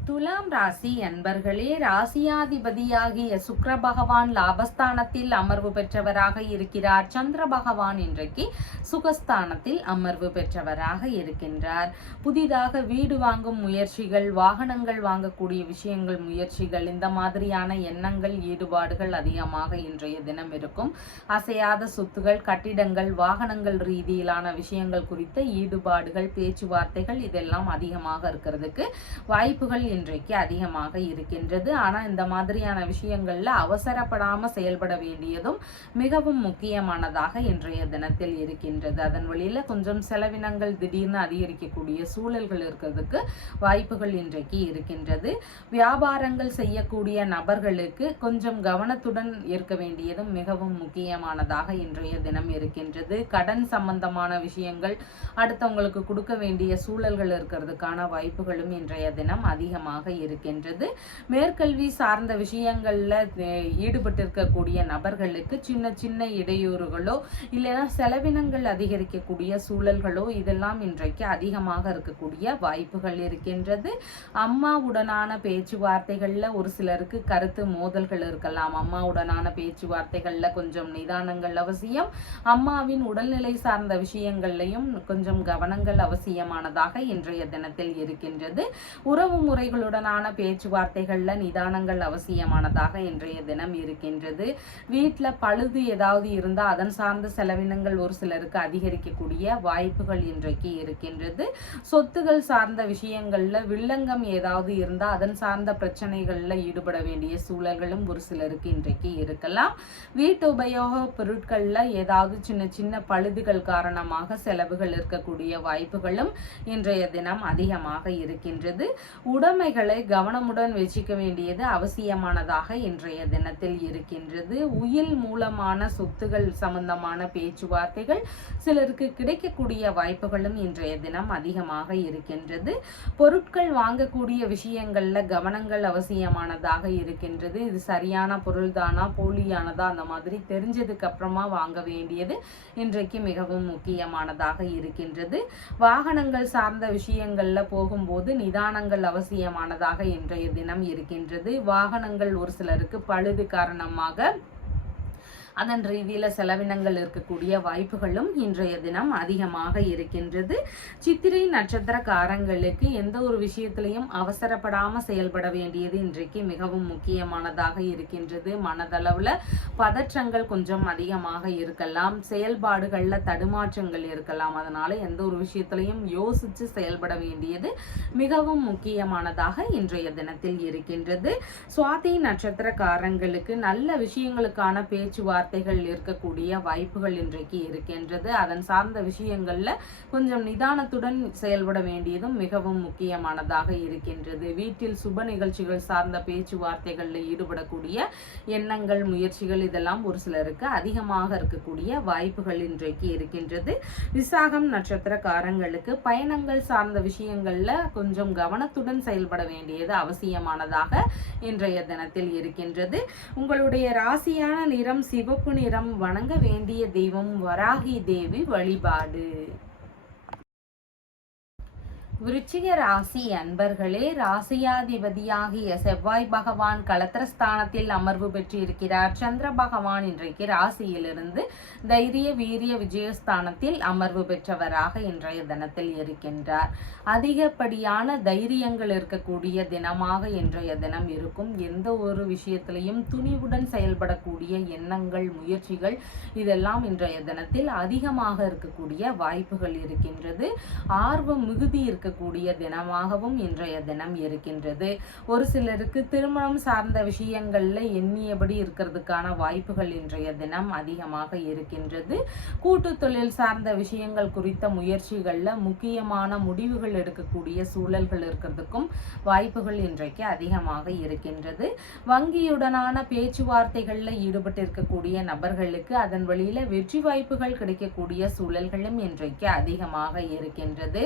துலாம் ராசி அன்பர்களே, ராசியாதிபதியாகிய சுக்கிர பகவான் லாபஸ்தானத்தில் அமர்வு பெற்றவராக இருக்கிறார். சந்திர பகவான் இன்றைக்கு சுகஸ்தானத்தில் அமர்வு பெற்றவராக இருக்கின்றார். புதிதாக வீடு வாங்கும் முயற்சிகள், வாகனங்கள் வாங்கக்கூடிய விஷயங்கள் முயற்சிகள், இந்த மாதிரியான எண்ணங்கள் ஈடுபாடுகள் அதிகமாக இன்றைய தினம் இருக்கும். அசையாத சொத்துகள், கட்டிடங்கள், வாகனங்கள் ரீதியிலான விஷயங்கள் குறித்த ஈடுபாடுகள், பேச்சுவார்த்தைகள் இதெல்லாம் அதிகமாக இருக்கிறதுக்கு வாய்ப்புகள் இன்றைக்கு அதிகமாக இருக்கின்றது. ஆனா இந்த மாதிரியான விஷயங்கள்ல அவசரப்படாம செயல்பட வேண்டியதும் மிகவும் முக்கியமானதாக இன்றைய தினத்தில் இருக்கின்றது. அதன் வழியில கொஞ்சம் செலவினங்கள் திடீர்னு அதிகரிக்கக்கூடிய சூழல்கள் இருக்கிறதுக்கு வாய்ப்புகள் இன்றைக்கு இருக்கின்றது. வியாபாரங்கள் செய்யக்கூடிய நபர்களுக்கு கொஞ்சம் கவனத்துடன் இருக்க வேண்டியதும் மிகவும் முக்கியமானதாக இன்றைய தினம் இருக்கின்றது. கடன் சம்பந்தமான விஷயங்கள் அடுத்தவங்களுக்கு கொடுக்க வேண்டிய சூழல்கள் இருக்கிறதுக்கான வாய்ப்புகளும் இன்றைய தினம் அதிகமாக இருக்கின்றது. மேற்கல்வி சார்ந்த விஷயங்கள்ல ஈடுபட்டிருக்கக்கூடிய நபர்களுக்கு சின்ன சின்ன இடையூறுகளோ இல்லைன்னா செலவினங்கள் அதிகரிக்கக்கூடிய சூழல்களோ இதெல்லாம் இன்றைக்கு அதிகமாக இருக்கக்கூடிய வாய்ப்புகள் இருக்கின்றது. அம்மாவுடனான பேச்சுவார்த்தைகள்ல ஒரு சிலருக்கு கருத்து மோதல்கள் இருக்கலாம். அம்மாவுடனான பேச்சுவார்த்தைகள்ல கொஞ்சம் நிதானங்கள் அவசியம். அம்மாவின் உடல்நிலை சார்ந்த விஷயங்கள்லையும் கொஞ்சம் கவனங்கள் அவசியமானதாக இன்றைய தினத்தில் இருக்கின்றது. உறவு முறை குழந்தைகளுடனான பேச்சுவார்த்தைகள்ல நிதானங்கள் அவசியமானதாக இன்றைய தினம் இருக்கின்றது. வீட்டுல பழுது ஏதாவது இருந்தா அதன் சார்ந்த செலவினங்கள் ஒரு சிலருக்கு அதிகரிக்கக்கூடிய வாய்ப்புகள் இன்றைக்கு இருக்கின்றது. சொத்துகள் சார்ந்த விஷயங்கள்ல வில்லங்கம் ஏதாவது இருந்தா அதன் சார்ந்த பிரச்சனைகள்ல ஈடுபட வேண்டிய சூழல்களும் ஒரு சிலருக்கு இன்றைக்கு இருக்கலாம். வீட்டு உபயோக பொருட்கள்ல ஏதாவது சின்ன சின்ன பழுதுகள் காரணமாக செலவுகள் இருக்கக்கூடிய வாய்ப்புகளும் இன்றைய தினம் அதிகமாக இருக்கின்றது. உடைமைகளை கவனமுடன் வச்சுக்க வேண்டியது அவசியமானதாக இன்றைய தினத்தில் இருக்கின்றது. உயில் மூலமான சொத்துகள் சம்பந்தமான பேச்சுவார்த்தைகள் சிலருக்கு கிடைக்கக்கூடிய வாய்ப்புகளும் இன்றைய தினம் அதிகமாக இருக்கின்றது. பொருட்கள் வாங்கக்கூடிய விஷயங்கள்ல கவனங்கள் அவசியமானதாக இருக்கின்றது. இது சரியான பொருள் தானா போலியானதா அந்த மாதிரி தெரிஞ்சதுக்கு அப்புறமா வாங்க வேண்டியது இன்றைக்கு மிகவும் முக்கியமானதாக இருக்கின்றது. வாகனங்கள் சார்ந்த விஷயங்கள்ல போகும்போது நிதானங்கள் அவசியமானதாக இன்றைய தினம் இருக்கின்றது. வாகனங்கள் ஒரு சிலருக்கு பழுது காரணமாக அதன் ரீதியில செலவினங்கள் இருக்கக்கூடிய வாய்ப்புகளும் இன்றைய தினம் அதிகமாக இருக்கின்றது. சித்திரை நட்சத்திரக்காரங்களுக்கு எந்த ஒரு விஷயத்திலையும் அவசரப்படாம செயல்பட வேண்டியது இன்றைக்கு மிகவும் முக்கியமானதாக இருக்கின்றது. மனதளவுல பதற்றங்கள் கொஞ்சம் அதிகமாக இருக்கலாம், செயல்பாடுகள்ல தடுமாற்றங்கள் இருக்கலாம். அதனால எந்த ஒரு விஷயத்திலையும் யோசிச்சு செயல்பட வேண்டியது மிகவும் முக்கியமானதாக இன்றைய தினத்தில் இருக்கின்றது. சுவாதி நட்சத்திரக்காரங்களுக்கு நல்ல விஷயங்களுக்கான பேச்சுவார்த்தைகள் இருக்கக்கூடிய வாய்ப்புகள் இன்றைக்கு இருக்கின்றது. அதன் சார்ந்த விஷயங்கள்ல கொஞ்சம் நிதானத்துடன் செயல்பட வேண்டியதும் மிகவும் முக்கியமானதாக இருக்கின்றது. வீட்டில் சுப நிகழ்ச்சிகள் சார்ந்த பேச்சுவார்த்தைகள்ல ஈடுபடக்கூடிய எண்ணங்கள் முயற்சிகள் இதெல்லாம் ஒரு சிலருக்கு அதிகமாக இருக்கக்கூடிய வாய்ப்புகள் இன்றைக்கு இருக்கின்றது. விசாகம் நட்சத்திரக்காரங்களுக்கு பயணங்கள் சார்ந்த விஷயங்கள்ல கொஞ்சம் கவனத்துடன் செயல்பட வேண்டியது அவசியமானதாக இன்றைய தினத்தில் இருக்கின்றது. உங்களுடைய ராசியான நிறம் சிவப்பு நிறம். வணங்க வேண்டிய தெய்வம் வராகி தேவி வழிபாடு. விருச்சிக ராசி அன்பர்களே, ராசியாதிபதியாகிய செவ்வாய் பகவான் களத்திரஸ்தானத்தில் அமர்வு பெற்று இருக்கிறார். சந்திர பகவான் இன்றைக்கு ராசியிலிருந்து தைரிய வீரிய விஜயஸ்தானத்தில் அமர்வு பெற்றவராக இன்றைய தினத்தில் இருக்கின்றார். அதிகப்படியான தைரியங்கள் இருக்கக்கூடிய தினமாக இன்றைய தினம் இருக்கும். எந்த ஒரு விஷயத்திலையும் துணிவுடன் செயல்படக்கூடிய எண்ணங்கள் முயற்சிகள் இதெல்லாம் இன்றைய தினத்தில் அதிகமாக இருக்கக்கூடிய வாய்ப்புகள் இருக்கின்றது. ஆர்வம் மிகுதி இருக்கக்கூடிய தினமாகவும் இன்றைய தினம் இருக்கின்றது. ஒரு சிலருக்கு திருமணம் சார்ந்த விஷயங்கள்ல எண்ணியபடி இருக்கிறதுக்கான வாய்ப்புகள் இன்றைய தினம் அதிகமாக இருக்கின்றது. கூட்டு தொழில் சார்ந்த விஷயங்கள் குறித்த முயற்சிகள்ல முக்கியமான முடிவுகள் எடுக்கக்கூடிய சூழல்கள் இருக்கிறதுக்கும் வாய்ப்புகள் இன்றைக்கு அதிகமாக இருக்கின்றது. வங்கியுடனான பேச்சுவார்த்தைகள்ல ஈடுபட்டு இருக்கக்கூடிய நபர்களுக்கு அதன் வழியில வெற்றி வாய்ப்புகள் கிடைக்கக்கூடிய சூழல்களும் இன்றைக்கு அதிகமாக இருக்கின்றது.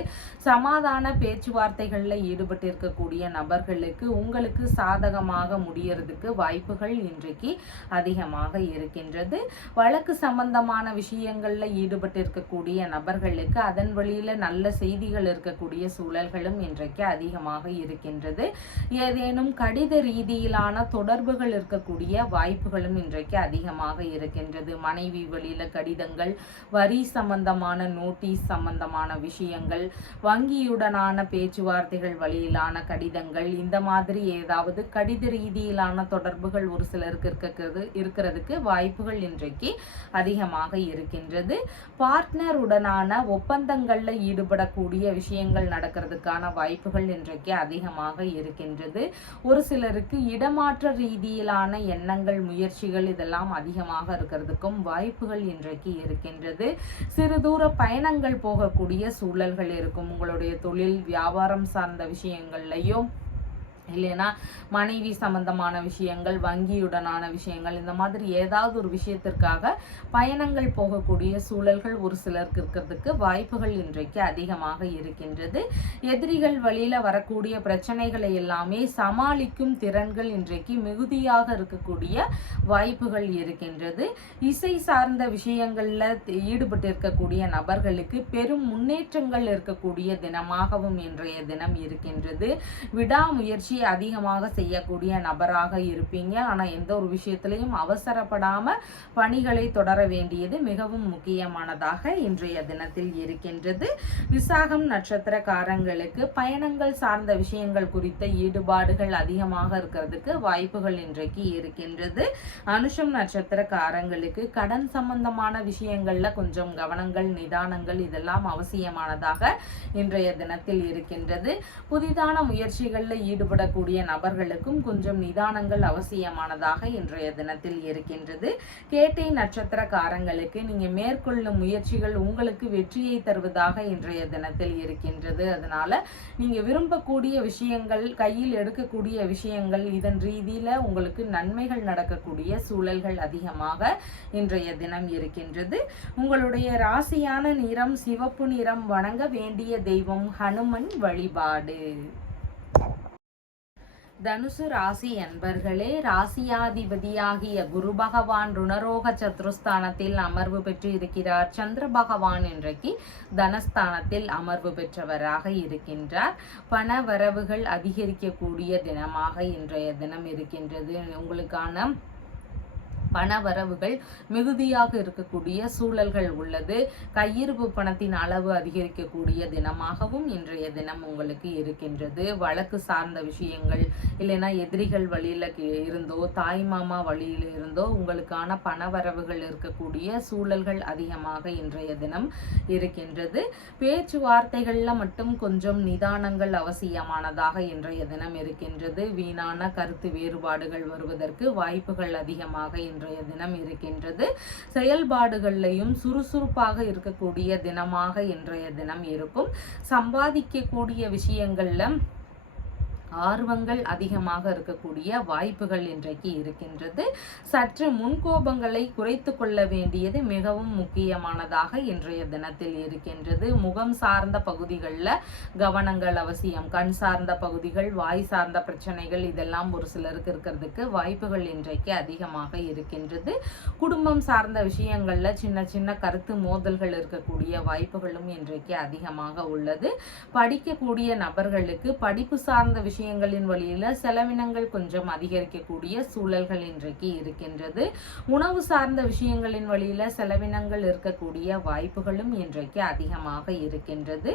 சமாதான பேச்சுவார்த்தைகள்ல ஈடுபட்டு இருக்கக்கூடிய நபர்களுக்கு உங்களுக்கு சாதகமாக முடியறதுக்கு வாய்ப்புகள் இன்றைக்கு அதிகமாக இருக்கின்றது. வழக்கு சம்பந்தமான விஷயங்கள்ல ஈடுபட்டு இருக்கக்கூடிய நபர்களுக்கு அதன் வழியில நல்ல செய்திகள் இருக்கக்கூடிய சூழல்களும் இன்றைக்கு அதிகமாக இருக்கின்றது. ஏதேனும் கடித ரீதியிலான தொடர்புகள் இருக்கக்கூடிய வாய்ப்புகளும் இன்றைக்கு அதிகமாக இருக்கின்றது. மனைவி வழியில கடிதங்கள், வரி சம்பந்தமான நோட்டீஸ் சம்பந்தமான விஷயங்கள், வங்கியுடனான பேச்சுவார்த்தைகள் வழியிலான கடிதங்கள், இந்த மாதிரி ஏதாவது கடித ரீதியிலான தொடர்புகள் ஒரு சிலருக்கு இருக்கிறதுக்கு வாய்ப்புகள் இன்றைக்கு அதிகமாக இருக்கின்றது. பார்ட்னர் உடனான ஒப்பந்தங்கள்ல ஈடுபடக்கூடிய விஷயங்கள் நடக்கிறதுக்கான வாய்ப்புகள் இன்றைக்கு அதிகமாக இருக்கின்றது. ஒரு சிலருக்கு இடமாற்ற ரீதியிலான எண்ணங்கள் முயற்சிகள் இதெல்லாம் அதிகமாக இருக்கிறதுக்கும் வாய்ப்புகள் இன்றைக்கு இருக்கின்றது. சிறு தூர பயணங்கள் போகக்கூடிய சூழல்கள் இருக்கும். உங்களுடைய தொழில் வியாபாரம் சார்ந்த விஷயங்கள்லையும் இல்லைன்னா மனைவி சம்பந்தமான விஷயங்கள், வங்கியுடனான விஷயங்கள், இந்த மாதிரி ஏதாவது ஒரு விஷயத்திற்காக பயணங்கள் போகக்கூடிய சூழல்கள் ஒரு சிலருக்கு இருக்கிறதுக்கு வாய்ப்புகள் இன்றைக்கு அதிகமாக இருக்கின்றது. எதிரிகள் வழியில வரக்கூடிய பிரச்சனைகளை எல்லாமே சமாளிக்கும் திறன்கள் இன்றைக்கு மிகுதியாக இருக்கக்கூடிய வாய்ப்புகள் இருக்கின்றது. இசை சார்ந்த விஷயங்கள்ல ஈடுபட்டு இருக்கக்கூடிய நபர்களுக்கு பெரும் முன்னேற்றங்கள் இருக்கக்கூடிய தினமாகவும் இன்றைய தினம் இருக்கின்றது. விடாமுயற்சி முயற்சி அதிகமாக செய்யக்கூடிய நபராக இருப்பீங்க. ஆனால் எந்த ஒரு விஷயத்திலையும் அவசரப்படாமல் பணிகளை தொடர வேண்டியது மிகவும் முக்கியமானதாக இன்றைய தினத்தில் இருக்கின்றது. விசாகம் நட்சத்திரக்காரங்களுக்கு பயணங்கள் சார்ந்த விஷயங்கள் குறித்த ஈடுபாடுகள் அதிகமாக இருக்கிறதுக்கு வாய்ப்புகள் இன்றைக்கு இருக்கின்றது. அனுஷம் நட்சத்திரக்காரங்களுக்கு கடன் சம்பந்தமான விஷயங்கள்ல கொஞ்சம் கவனங்கள், நிதானங்கள் இதெல்லாம் அவசியமானதாக இன்றைய தினத்தில் இருக்கின்றது. புதிதான முயற்சிகளில் ஈடுபடக்கூடிய நபர்களுக்கும் கொஞ்சம் நிதானங்கள் அவசியமானதாக இன்றைய தினத்தில் இருக்கின்றது. கேட்டை நட்சத்திரக்காரங்களுக்கு நீங்க மேற்கொள்ளும் முயற்சிகள் உங்களுக்கு வெற்றியை தருவதாக இன்றைய தினத்தில் இருக்கின்றது. அதனால நீங்க விரும்பக்கூடிய விஷயங்கள், கையில் எடுக்கக்கூடிய விஷயங்கள், இதன் ரீதியில உங்களுக்கு நன்மைகள் நடக்கக்கூடிய சூழல்கள் அதிகமாக இன்றைய தினம் இருக்கின்றது. உங்களுடைய ராசியான நிறம் சிவப்பு நிறம். வணங்க வேண்டிய தெய்வம் ஹனுமன் வழிபாடு. தனுசு ராசி அன்பர்களே, ராசியாதிபதியாகிய குரு பகவான் ருணரோக சத்ருஸ்தானத்தில் அமர்வு பெற்று இருக்கிறார். சந்திர பகவான் இன்றைக்கு தனஸ்தானத்தில் அமர்வு பெற்றவராக இருக்கின்றார். பண வரவுகள் அதிகரிக்கக்கூடிய தினமாக இன்றைய தினம் இருக்கின்றது. உங்களுக்கான பண வரவுகள் மிகுதியாக இருக்கக்கூடிய சூழல்கள் உள்ளது. கையிருப்பு பணத்தின் அளவு அதிகரிக்கக்கூடிய தினமாகவும் இன்றைய தினம் உங்களுக்கு இருக்கின்றது. வழக்கு சார்ந்த விஷயங்கள், இல்லைன்னா எதிரிகள் வழியில இருந்தோ, தாய் மாமா வழியில் இருந்தோ உங்களுக்கான பண வரவுகள் இருக்கக்கூடிய சூழல்கள் அதிகமாக இன்றைய தினம் இருக்கின்றது. பேச்சுவார்த்தைகள்ல மட்டும் கொஞ்சம் நிதானங்கள் அவசியமானதாக இன்றைய தினம் இருக்கின்றது. வீணான கருத்து வேறுபாடுகள் வருவதற்கு வாய்ப்புகள் அதிகமாக இன்றைய தினம் இருக்கின்றது. செயல்பாடுகள்லையும் சுறுசுறுப்பாக இருக்கக்கூடிய தினமாக இன்றைய தினம் இருக்கும். சம்பாதிக்கக்கூடிய விஷயங்கள்ல ஆர்வங்கள் அதிகமாக இருக்கக்கூடிய வாய்ப்புகள் இன்றைக்கு இருக்கின்றது. சற்று முன்கோபங்களை குறைத்து கொள்ள வேண்டியது மிகவும் முக்கியமானதாக இன்றைய தினத்தில் இருக்கின்றது. முகம் சார்ந்த பகுதிகளில் கவனங்கள் அவசியம். கண் சார்ந்த பகுதிகள், வாய் சார்ந்த பிரச்சனைகள் இதெல்லாம் ஒரு சிலருக்கு இருக்கிறதுக்கு வாய்ப்புகள் இன்றைக்கு அதிகமாக இருக்கின்றது. குடும்பம் சார்ந்த விஷயங்கள்ல சின்ன சின்ன கருத்து மோதல்கள் இருக்கக்கூடிய வாய்ப்புகளும் இன்றைக்கு அதிகமாக உள்ளது. படிக்கக்கூடிய நபர்களுக்கு படிப்பு சார்ந்த விஷயங்களின் வழியில செலவினங்கள் கொஞ்சம் அதிகரிக்கக்கூடிய சூழல்கள் இன்றைக்கு இருக்கின்றது. உணவு சார்ந்த விஷயங்களின் வழியில செலவினங்கள் இருக்கக்கூடிய வாய்ப்புகளும் இன்றைக்கு அதிகமாக இருக்கின்றது.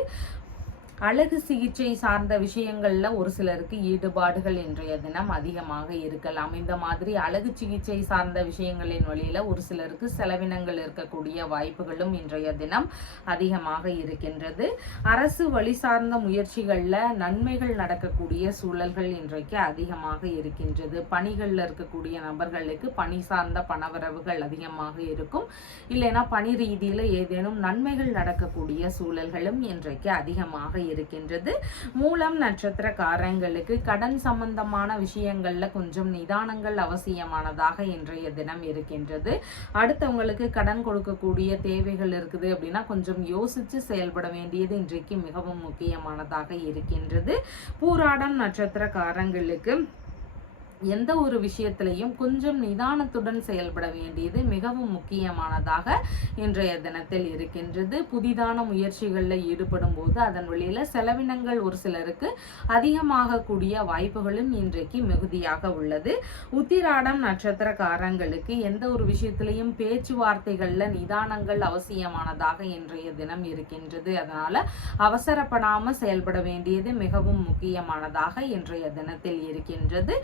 அழகு சிகிச்சை சார்ந்த விஷயங்கள்ல ஒரு சிலருக்கு ஈடுபாடுகள் இன்றைய தினம் அதிகமாக இருக்கலாம். இந்த மாதிரி அழகு சிகிச்சை சார்ந்த விஷயங்களின் வழியில ஒரு சிலருக்கு செலவினங்கள் இருக்கக்கூடிய வாய்ப்புகளும் இன்றைய தினம் அதிகமாக இருக்கின்றது. அரசு வழி சார்ந்த முயற்சிகள்ல நன்மைகள் நடக்கக்கூடிய சூழல்கள் இன்றைக்கு அதிகமாக இருக்கின்றது. பணிகள்ல இருக்கக்கூடிய நபர்களுக்கு பணி சார்ந்த பணவரவுகள் அதிகமாக இருக்கும். இல்லைன்னா பணி ரீதியில ஏதேனும் நன்மைகள் நடக்கக்கூடிய சூழல்களும் இன்றைக்கு அதிகமாக இருக்கின்றது. மூலம் நட்சத்திரக்காரங்களுக்கு கடன் சம்பந்தமான விஷயங்கள்ல கொஞ்சம் நிதானங்கள் அவசியமானதாக இன்றைய தினம் இருக்கின்றது. அடுத்தவங்களுக்கு கடன் கொடுக்கக்கூடிய தேவைகள் இருக்குது அப்படின்னா கொஞ்சம் யோசிச்சு செயல்பட வேண்டியது இன்றைக்கு மிகவும் முக்கியமானதாக இருக்கின்றது. பூராடம் நட்சத்திரக்காரங்களுக்கு எந்த ஒரு விஷயத்திலையும் கொஞ்சம் நிதானத்துடன் செயல்பட வேண்டியது மிகவும் முக்கியமானதாக இன்றைய தினத்தில் இருக்கின்றது. புதிதான முயற்சிகளில் ஈடுபடும் போது அதன் வழியில செலவினங்கள் ஒரு சிலருக்கு அதிகமாக கூடிய வாய்ப்புகளும் இன்றைக்கு மிகுதியாக உள்ளது. உத்திராடம் நட்சத்திரக்காரங்களுக்கு எந்த ஒரு விஷயத்திலையும் பேச்சுவார்த்தைகள்ல நிதானங்கள் அவசியமானதாக இன்றைய தினம் இருக்கின்றது. அதனால அவசரப்படாம செயல்பட வேண்டியது மிகவும் முக்கியமானதாக இன்றைய தினத்தில் இருக்கின்றது.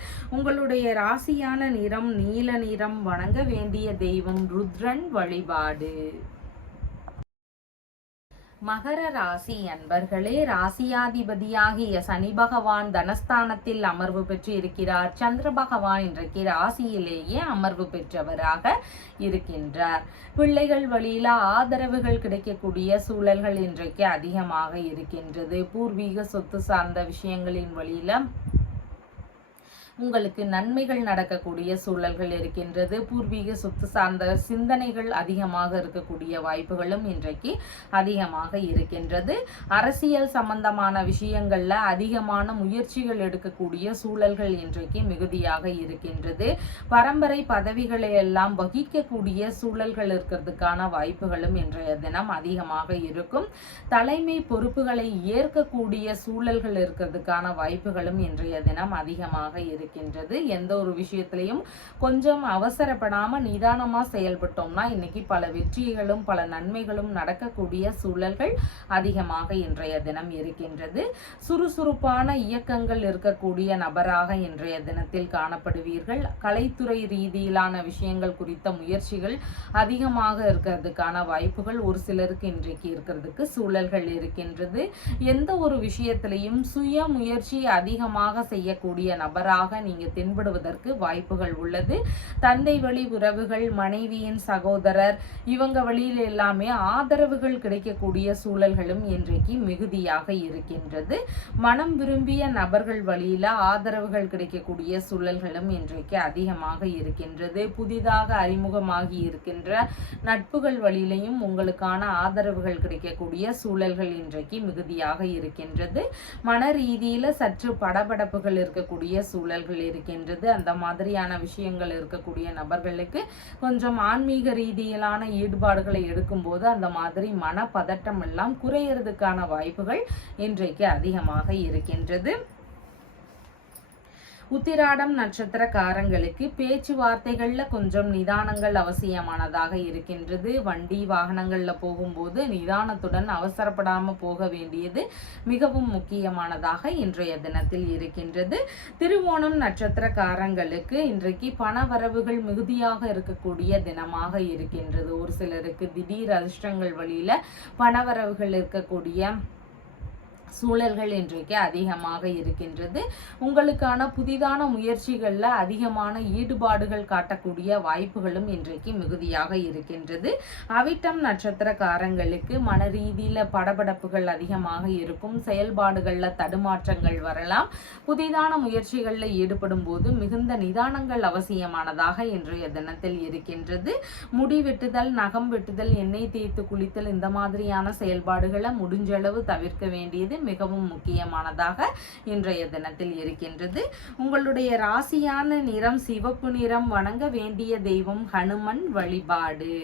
உங்களுடைய ராசியான நிறம் நீல நிறம். வணங்க வேண்டிய தெய்வம் ருத்ரன் வழிபாடு. மகர ராசி அன்பர்களே, ராசியாதிபதியாகிய சனி பகவான் தனஸ்தானத்தில் அமர்வு பெற்று இருக்கிறார். சந்திர பகவான் இன்றைக்கு ராசியிலேயே அமர்வு பெற்றவராக இருக்கின்றார். பிள்ளைகள் வழியில ஆதரவுகள் கிடைக்கக்கூடிய சூழல்கள் இன்றைக்கு அதிகமாக இருக்கின்றது. பூர்வீக சொத்து சார்ந்த விஷயங்களின் வழியில உங்களுக்கு நன்மைகள் நடக்கக்கூடிய சூழல்கள் இருக்கின்றது. பூர்வீக சொத்து சார்ந்த சிந்தனைகள் அதிகமாக இருக்கக்கூடிய வாய்ப்புகளும் இன்றைக்கு அதிகமாக இருக்கின்றது. அரசியல் சம்பந்தமான விஷயங்கள்ல அதிகமான முயற்சிகள் எடுக்கக்கூடிய சூழல்கள் இன்றைக்கு மிகுதியாக இருக்கின்றது. பரம்பரை பதவிகளை எல்லாம் வகிக்கக்கூடிய சூழல்கள் இருக்கிறதுக்கான வாய்ப்புகளும் இன்றைய தினம் அதிகமாக இருக்கும். தலைமை பொறுப்புகளை ஏற்கக்கூடிய சூழல்கள் இருக்கிறதுக்கான வாய்ப்புகளும் இன்றைய தினம் அதிகமாக இருக்கின்றது. எந்த ஒரு விஷயத்திலையும் கொஞ்சம் அவசரப்படாம நிதானமா செயல்பட்டோம்னா இன்னைக்கு பல வெற்றிகளும் பல நன்மைகளும் நடக்கக்கூடிய சூழல்கள் அதிகமாக இன்றைய தினம் இருக்கின்றது. சுறுசுறுப்பான இயக்கங்கள் இருக்கக்கூடிய நபராக இன்றைய தினத்தில் காணப்படுவீர்கள். கலைத்துறை ரீதியிலான விஷயங்கள் குறித்த முயற்சிகள் அதிகமாக இருக்கிறதுக்கான வாய்ப்புகள் ஒரு சிலருக்கு இன்றைக்கு இருக்கிறதுக்கு சூழல்கள் இருக்கின்றது. எந்த ஒரு விஷயத்திலையும் சுய முயற்சி அதிகமாக செய்யக்கூடிய நபராக நீங்க தென்படுவதற்கு வாய்ப்புகள் உள்ளது. தந்தை வழி உறவுகள், மனைவியின் சகோதரர், இவங்க வழியில் எல்லாமே ஆதரவுகள் கிடைக்கக்கூடிய சூழல்களும் இன்றைக்கு மிகுதியாக இருக்கின்றது. மனம் விரும்பிய நபர்கள் வழியில ஆதரவுகள் கிடைக்கக்கூடிய சூழல்களும் இன்றைக்கு அதிகமாக இருக்கின்றது. புதிதாக அறிமுகமாகி இருக்கின்ற நட்புகள் வழியிலையும் உங்களுக்கான ஆதரவுகள் கிடைக்கக்கூடிய சூழல்கள் இன்றைக்கு மிகுதியாக இருக்கின்றது. மன ரீதியில சற்று படபடப்புகள் இருக்கக்கூடிய சூழல்கள் இருக்கின்றது. அந்த மாதிரியான விஷயங்கள் இருக்கக்கூடிய நபர்களுக்கு கொஞ்சம் ஆன்மீக ரீதியிலான ஈடுபாடுகளை எடுக்கும்போது அந்த மாதிரி மனப்பதட்டம் எல்லாம் குறையறதுக்கான வாய்ப்புகள் இன்றைக்கு அதிகமாக இருக்கின்றது. உத்திராடம் நட்சத்திரக்காரங்களுக்கு பேச்சுவார்த்தைகள்ல கொஞ்சம் நிதானங்கள் அவசியமானதாக இருக்கின்றது. வண்டி வாகனங்கள்ல போகும்போது நிதானத்துடன் அவசரப்படாம போக வேண்டியது மிகவும் முக்கியமானதாக இன்றைய தினத்தில் இருக்கின்றது. திருவோணம் நட்சத்திரக்காரங்களுக்கு இன்றைக்கு பணவரவுகள் மிகுதியாக இருக்கக்கூடிய தினமாக இருக்கின்றது. ஒரு சிலருக்கு திடீர் அதிர்ஷ்டங்கள் வழியில பணவரவுகள் இருக்கக்கூடிய சூழல்கள் இன்றைக்கு அதிகமாக இருக்கின்றது. உங்களுக்கான புதிதான முயற்சிகள்ல அதிகமான ஈடுபாடுகள் காட்டக்கூடிய வாய்ப்புகளும் இன்றைக்கு மிகுதியாக இருக்கின்றது. அவிட்டம் நட்சத்திரக்காரங்களுக்கு மன ரீதியில படபடப்புகள் அதிகமாக இருக்கும். செயல்பாடுகள்ல தடுமாற்றங்கள் வரலாம். புதிதான முயற்சிகள்ல ஈடுபடும் போது மிகுந்த நிதானங்கள் அவசியமானதாக இன்றைய தினத்தில் இருக்கின்றது. முடி வெட்டுதல், நகம் வெட்டுதல், எண்ணெய் தேய்த்து குளித்தல் இந்த மாதிரியான செயல்பாடுகளை முடிஞ்சளவு தவிர்க்க வேண்டியது மிகவும் முக்கியமானதாக இன்றைய தினத்தில் இருக்கின்றது. உங்களுடைய ராசியான நிறம் சிவப்பு நிறம். வணங்க வேண்டிய தெய்வம் ஹனுமன் வழிபாடு.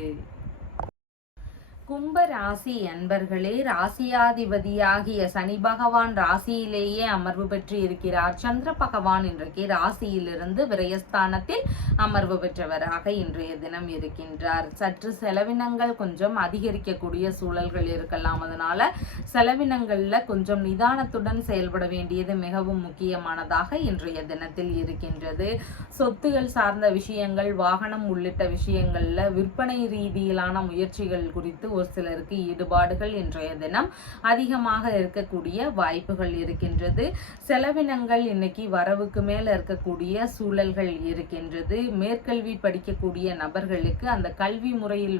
கும்ப ராசி அன்பர்களே, ராசியாதிபதியாகிய சனி பகவான் ராசியிலேயே அமர்வு பெற்று இருக்கிறார். சந்திர பகவான் இன்றைக்கு ராசியிலிருந்து விரயஸ்தானத்தில் அமர்வு பெற்றவராக இன்றைய தினம் இருக்கின்றார். சற்று செலவினங்கள் கொஞ்சம் அதிகரிக்கக்கூடிய சூழல்கள் இருக்கலாம். அதனால செலவினங்கள்ல கொஞ்சம் நிதானத்துடன் செயல்பட வேண்டியது மிகவும் முக்கியமானதாக இன்றைய தினத்தில் இருக்கின்றது. சொத்துகள் சார்ந்த விஷயங்கள், வாகனம் உள்ளிட்ட விஷயங்கள்ல விற்பனை ரீதியிலான முயற்சிகள் குறித்து ஒரு சிலருக்கு ஈடுபாடுகள் இன்றைய தினம் அதிகமாக இருக்கக்கூடிய வாய்ப்புகள் இருக்கின்றது. செலவினங்கள் இன்னைக்கு வரவுக்கு மேல இருக்கக்கூடிய சூழல்கள் இருக்கின்றது. மேற்கல்வி படிக்கக்கூடிய நபர்களுக்கு அந்த கல்வி முறையில்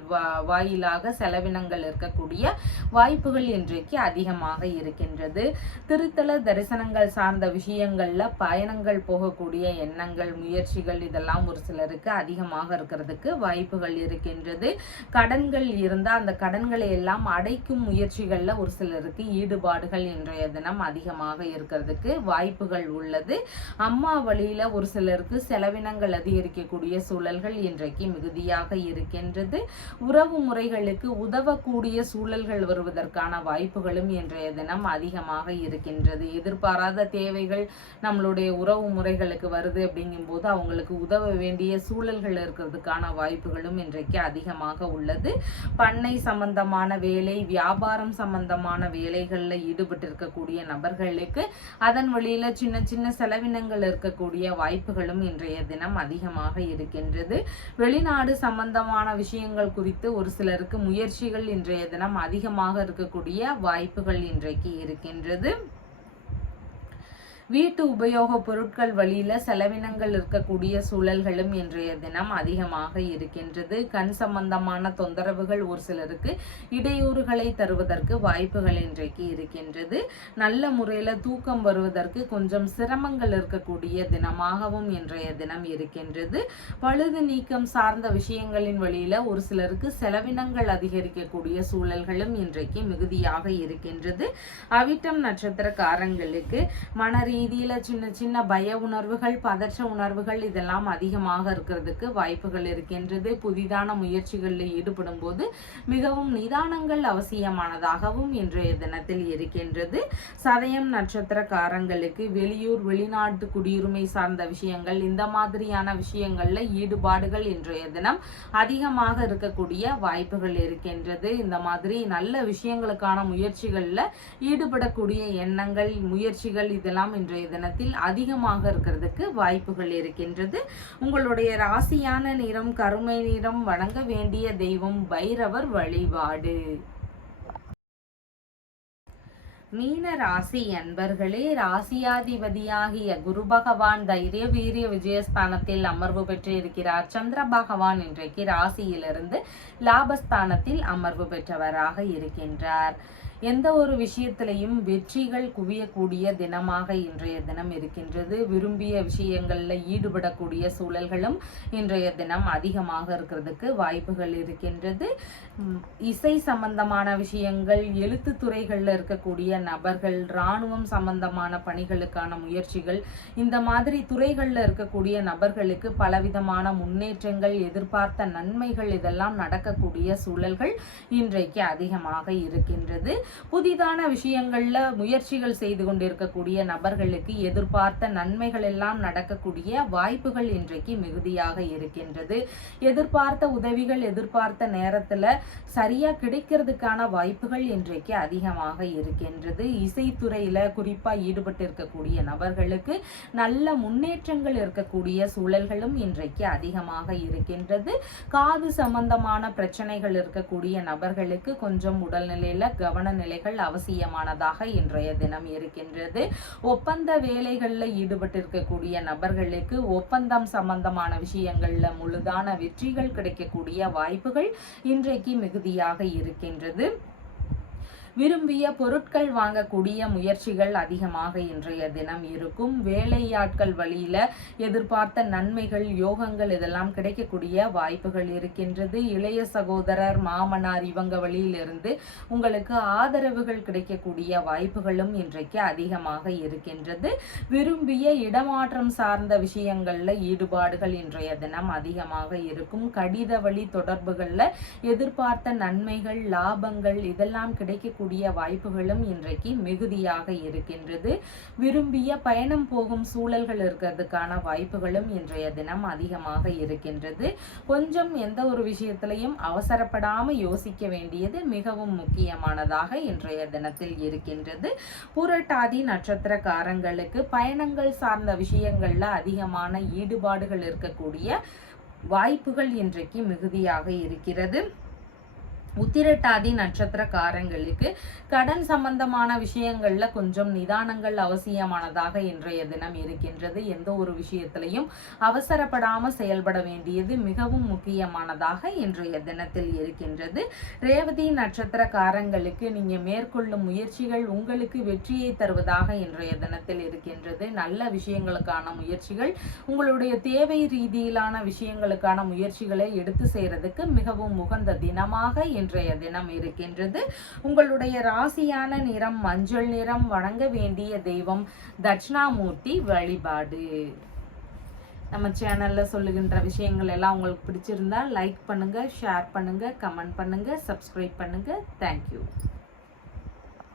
வாயிலாக செலவினங்கள் இருக்கக்கூடிய வாய்ப்புகள் இன்றைக்கு அதிகமாக இருக்கின்றது. திருத்தல தரிசனங்கள் சார்ந்த விஷயங்கள்ல பயணங்கள் போகக்கூடிய எண்ணங்கள், முயற்சிகள் இதெல்லாம் ஒரு சிலருக்கு அதிகமாக இருக்கிறதுக்கு வாய்ப்புகள் இருக்கின்றது. கடன்கள் இருந்தால் அந்த கடன்களை எல்லாம் அடைக்கும் முயற்சிகள்ல ஒரு சிலருக்கு ஈடுபாடுகள் இன்றைய தினம் அதிகமாக இருக்கிறதுக்கு வாய்ப்புகள் உள்ளது. அம்மா வழியில ஒரு சிலருக்கு செலவினங்கள் அதிகரிக்கக்கூடிய சூழல்கள் இன்றைக்கு மிகுதியாக இருக்கின்றது. உறவு முறைகளுக்கு உதவக்கூடிய சூழல்கள் வருவதற்கான வாய்ப்புகளும் இன்றைய தினம் அதிகமாக இருக்கின்றது. எதிர்பாராத தேவைகள் நம்மளுடைய உறவு முறைகளுக்கு வருது அப்படிங்கும் போது அவங்களுக்கு உதவ வேண்டிய சூழல்கள் இருக்கிறதுக்கான வாய்ப்புகளும் இன்றைக்கு அதிகமாக உள்ளது. பண்ணை சம்பந்தமான வேலை, வியாபாரம் சம்பந்தமான வேலைகள்ல ஈடுபட்டு இருக்கக்கூடிய நபர்களுக்கு அதன் வழியில சின்ன சின்ன செலவினங்கள் இருக்கக்கூடிய வாய்ப்புகளும் இன்றைய தினம் அதிகமாக இருக்கின்றது. வெளிநாடு சம்பந்தமான விஷயங்கள் குறித்து ஒரு சிலருக்கு முயற்சிகள் இன்றைய தினம் அதிகமாக இருக்கக்கூடிய வாய்ப்புகள் இன்றைக்கு இருக்கின்றது. வீட்டு உபயோக பொருட்கள் வழியில செலவினங்கள் இருக்கக்கூடிய சூழல்களும் இன்றைய தினம் அதிகமாக இருக்கின்றது. கண் சம்பந்தமான தொந்தரவுகள் ஒரு சிலருக்கு இடையூறுகளை தருவதற்கு வாய்ப்புகள் இன்றைக்கு இருக்கின்றது. நல்ல முறையில தூக்கம் வருவதற்கு கொஞ்சம் சிரமங்கள் இருக்கக்கூடிய தினமாகவும் இன்றைய தினம் இருக்கின்றது. பழுது நீக்கம் சார்ந்த விஷயங்களின் வழியில ஒரு சிலருக்கு செலவினங்கள் அதிகரிக்கக்கூடிய சூழல்களும் இன்றைக்கு மிகுதியாக இருக்கின்றது. அவிட்டம் நட்சத்திரக்காரங்களுக்கு மன ரீதியில சின்ன சின்ன பய உணர்வுகள், பதற்ற உணர்வுகள் இதெல்லாம் அதிகமாக இருக்கிறதுக்கு வாய்ப்புகள் இருக்கின்றது. புதிதான முயற்சிகளில் ஈடுபடும் போது மிகவும் நிதானங்கள் அவசியமானதாகவும் இன்றைய தினத்தில் இருக்கின்றது. சதயம் நட்சத்திரக்காரங்களுக்கு வெளியூர் வெளிநாட்டு குடியுரிமை சார்ந்த விஷயங்கள், இந்த மாதிரியான விஷயங்கள்ல ஈடுபாடுகள் இன்றைய தினம் அதிகமாக இருக்கக்கூடிய வாய்ப்புகள் இருக்கின்றது. இந்த மாதிரி நல்ல விஷயங்களுக்கான முயற்சிகள்ல ஈடுபடக்கூடிய எண்ணங்கள், முயற்சிகள் இதெல்லாம் இன்றைய தினத்தில் அதிகமாக இருக்கிறதுக்கு வாய்ப்புகள் இருக்கின்றது. உங்களுடைய ராசியான நிறம் கருமை நிறம். வணங்க வேண்டிய தெய்வம் பைரவர் வழிபாடு. மீன ராசி அன்பர்களே, ராசியாதிபதியாகிய குரு பகவான் தைரிய வீரிய விஜயஸ்தானத்தில் அமர்வு பெற்று இருக்கிறார். சந்திர பகவான் இன்றைக்கு ராசியிலிருந்து லாபஸ்தானத்தில் அமர்வு பெற்றவராக இருக்கின்றார். எந்த ஒரு விஷயத்திலையும் வெற்றிகள் குவியக்கூடிய தினமாக இன்றைய தினம் இருக்கின்றது. விரும்பிய விஷயங்கள்ல ஈடுபடக்கூடிய சூழல்களும் இன்றைய தினம் அதிகமாக இருக்கிறதுக்கு வாய்ப்புகள் இருக்கின்றது. இசை சம்பந்தமான விஷயங்கள், எழுத்து துறைகள்ல இருக்கக்கூடிய நபர்கள், இராணுவம் சம்பந்தமான பணிகளுக்கான முயற்சிகள், இந்த மாதிரி துறைகள்ல இருக்கக்கூடிய நபர்களுக்கு பலவிதமான முன்னேற்றங்கள், எதிர்பார்த்த நன்மைகள் இதெல்லாம் நடக்கக்கூடிய சூழல்கள் இன்றைக்கு அதிகமாக இருக்கின்றது. புதிதான விஷயங்கள்ல முயற்சிகள் செய்து கொண்டிருக்கக்கூடிய நபர்களுக்கு எதிர்பார்த்த நன்மைகள் எல்லாம் நடக்கக்கூடிய வாய்ப்புகள் இன்றைக்கு மிகுதியாக இருக்கின்றது. எதிர்பார்த்த உதவிகள் எதிர்பார்த்த நேரத்துல சரியா கிடைக்கிறதுக்கான வாய்ப்புகள் இன்றைக்கு அதிகமாக இருக்கின்றது. இசைத்துறையில குறிப்பா ஈடுபட்டு இருக்கக்கூடிய நபர்களுக்கு நல்ல முன்னேற்றங்கள் இருக்கக்கூடிய சூழல்களும் இன்றைக்கு அதிகமாக இருக்கின்றது. காது சம்பந்தமான பிரச்சனைகள் இருக்கக்கூடிய நபர்களுக்கு கொஞ்சம் உடல்நிலையில கவன நிலைகள் அவசியமானதாக இன்றைய தினம் இருக்கின்றது. ஒப்பந்த வேலைகள்ல ஈடுபட்டிருக்கக்கூடிய நபர்களுக்கு ஒப்பந்தம் சம்பந்தமான விஷயங்கள்ல முழுதான வெற்றிகள் கிடைக்கக்கூடிய வாய்ப்புகள் இன்றைக்கு மிகுதியாக இருக்கின்றது. விரும்பிய பொருட்கள் வாங்கக்கூடிய முயற்சிகள் அதிகமாக இன்றைய தினம் இருக்கும். வேலையாட்கள் வழியில எதிர்பார்த்த நன்மைகள், யோகங்கள் இதெல்லாம் கிடைக்கக்கூடிய வாய்ப்புகள் இருக்கின்றது. இளைய சகோதரர், மாமனார் இவங்க வழியிலிருந்து உங்களுக்கு ஆதரவுகள் கிடைக்கக்கூடிய வாய்ப்புகளும் இன்றைக்கு அதிகமாக இருக்கின்றது. விரும்பிய இடமாற்றம் சார்ந்த விஷயங்கள்ல ஈடுபாடுகள் இன்றைய தினம் அதிகமாக இருக்கும். கடித வழி தொடர்புகள்ல எதிர்பார்த்த நன்மைகள், லாபங்கள் இதெல்லாம் கிடைக்க வாய்ப்புகளும் இன்றைக்கு மிகுதியாக இருக்கின்றது. விரும்பிய பயணம் போகும் சூழல்கள் இருக்கிறதுக்கான வாய்ப்புகளும் இன்றைய தினம் அதிகமாக இருக்கின்றது. கொஞ்சம் எந்த ஒரு விஷயத்திலையும் அவசரப்படாம யோசிக்க வேண்டியது மிகவும் முக்கியமானதாக இன்றைய தினத்தில் இருக்கின்றது. புரட்டாதி நட்சத்திரக்காரங்களுக்கு பயணங்கள் சார்ந்த விஷயங்கள்ல அதிகமான ஈடுபாடுகள் இருக்கக்கூடிய வாய்ப்புகள் இன்றைக்கு மிகுதியாக இருக்கிறது. உத்திரட்டாதி நட்சத்திரக்காரங்களுக்கு கடன் சம்பந்தமான விஷயங்கள்ல கொஞ்சம் நிதானங்கள் அவசியமானதாக இன்றைய தினம் இருக்கின்றது. எந்த ஒரு விஷயத்திலையும் அவசரப்படாம செயல்பட வேண்டியது மிகவும் முக்கியமானதாக இன்றைய தினத்தில் இருக்கின்றது. ரேவதி நட்சத்திரக்காரங்களுக்கு நீங்க மேற்கொள்ளும் முயற்சிகள் உங்களுக்கு வெற்றியை தருவதாக இன்றைய தினத்தில் இருக்கின்றது. நல்ல விஷயங்களுக்கான முயற்சிகள், உங்களுடைய தேவை ரீதியிலான விஷயங்களுக்கான முயற்சிகளை எடுத்து செய்யறதுக்கு மிகவும் உகந்த தினமாக இன்றைய தினம் இருக்கின்றது. உங்களுடைய ராசியான நிறம் மஞ்சள் நிறம். வணங்க வேண்டிய தெய்வம் தட்சிணாமூர்த்தி வழிபாடு. நம்ம சேனல்ல சொல்லுகின்ற விஷயங்கள் எல்லாம் உங்களுக்கு பிடிச்சிருந்தா லைக் பண்ணுங்க, ஷேர் பண்ணுங்க, கமெண்ட் பண்ணுங்க, சப்ஸ்கிரைப் பண்ணுங்க. தேங்க்யூ.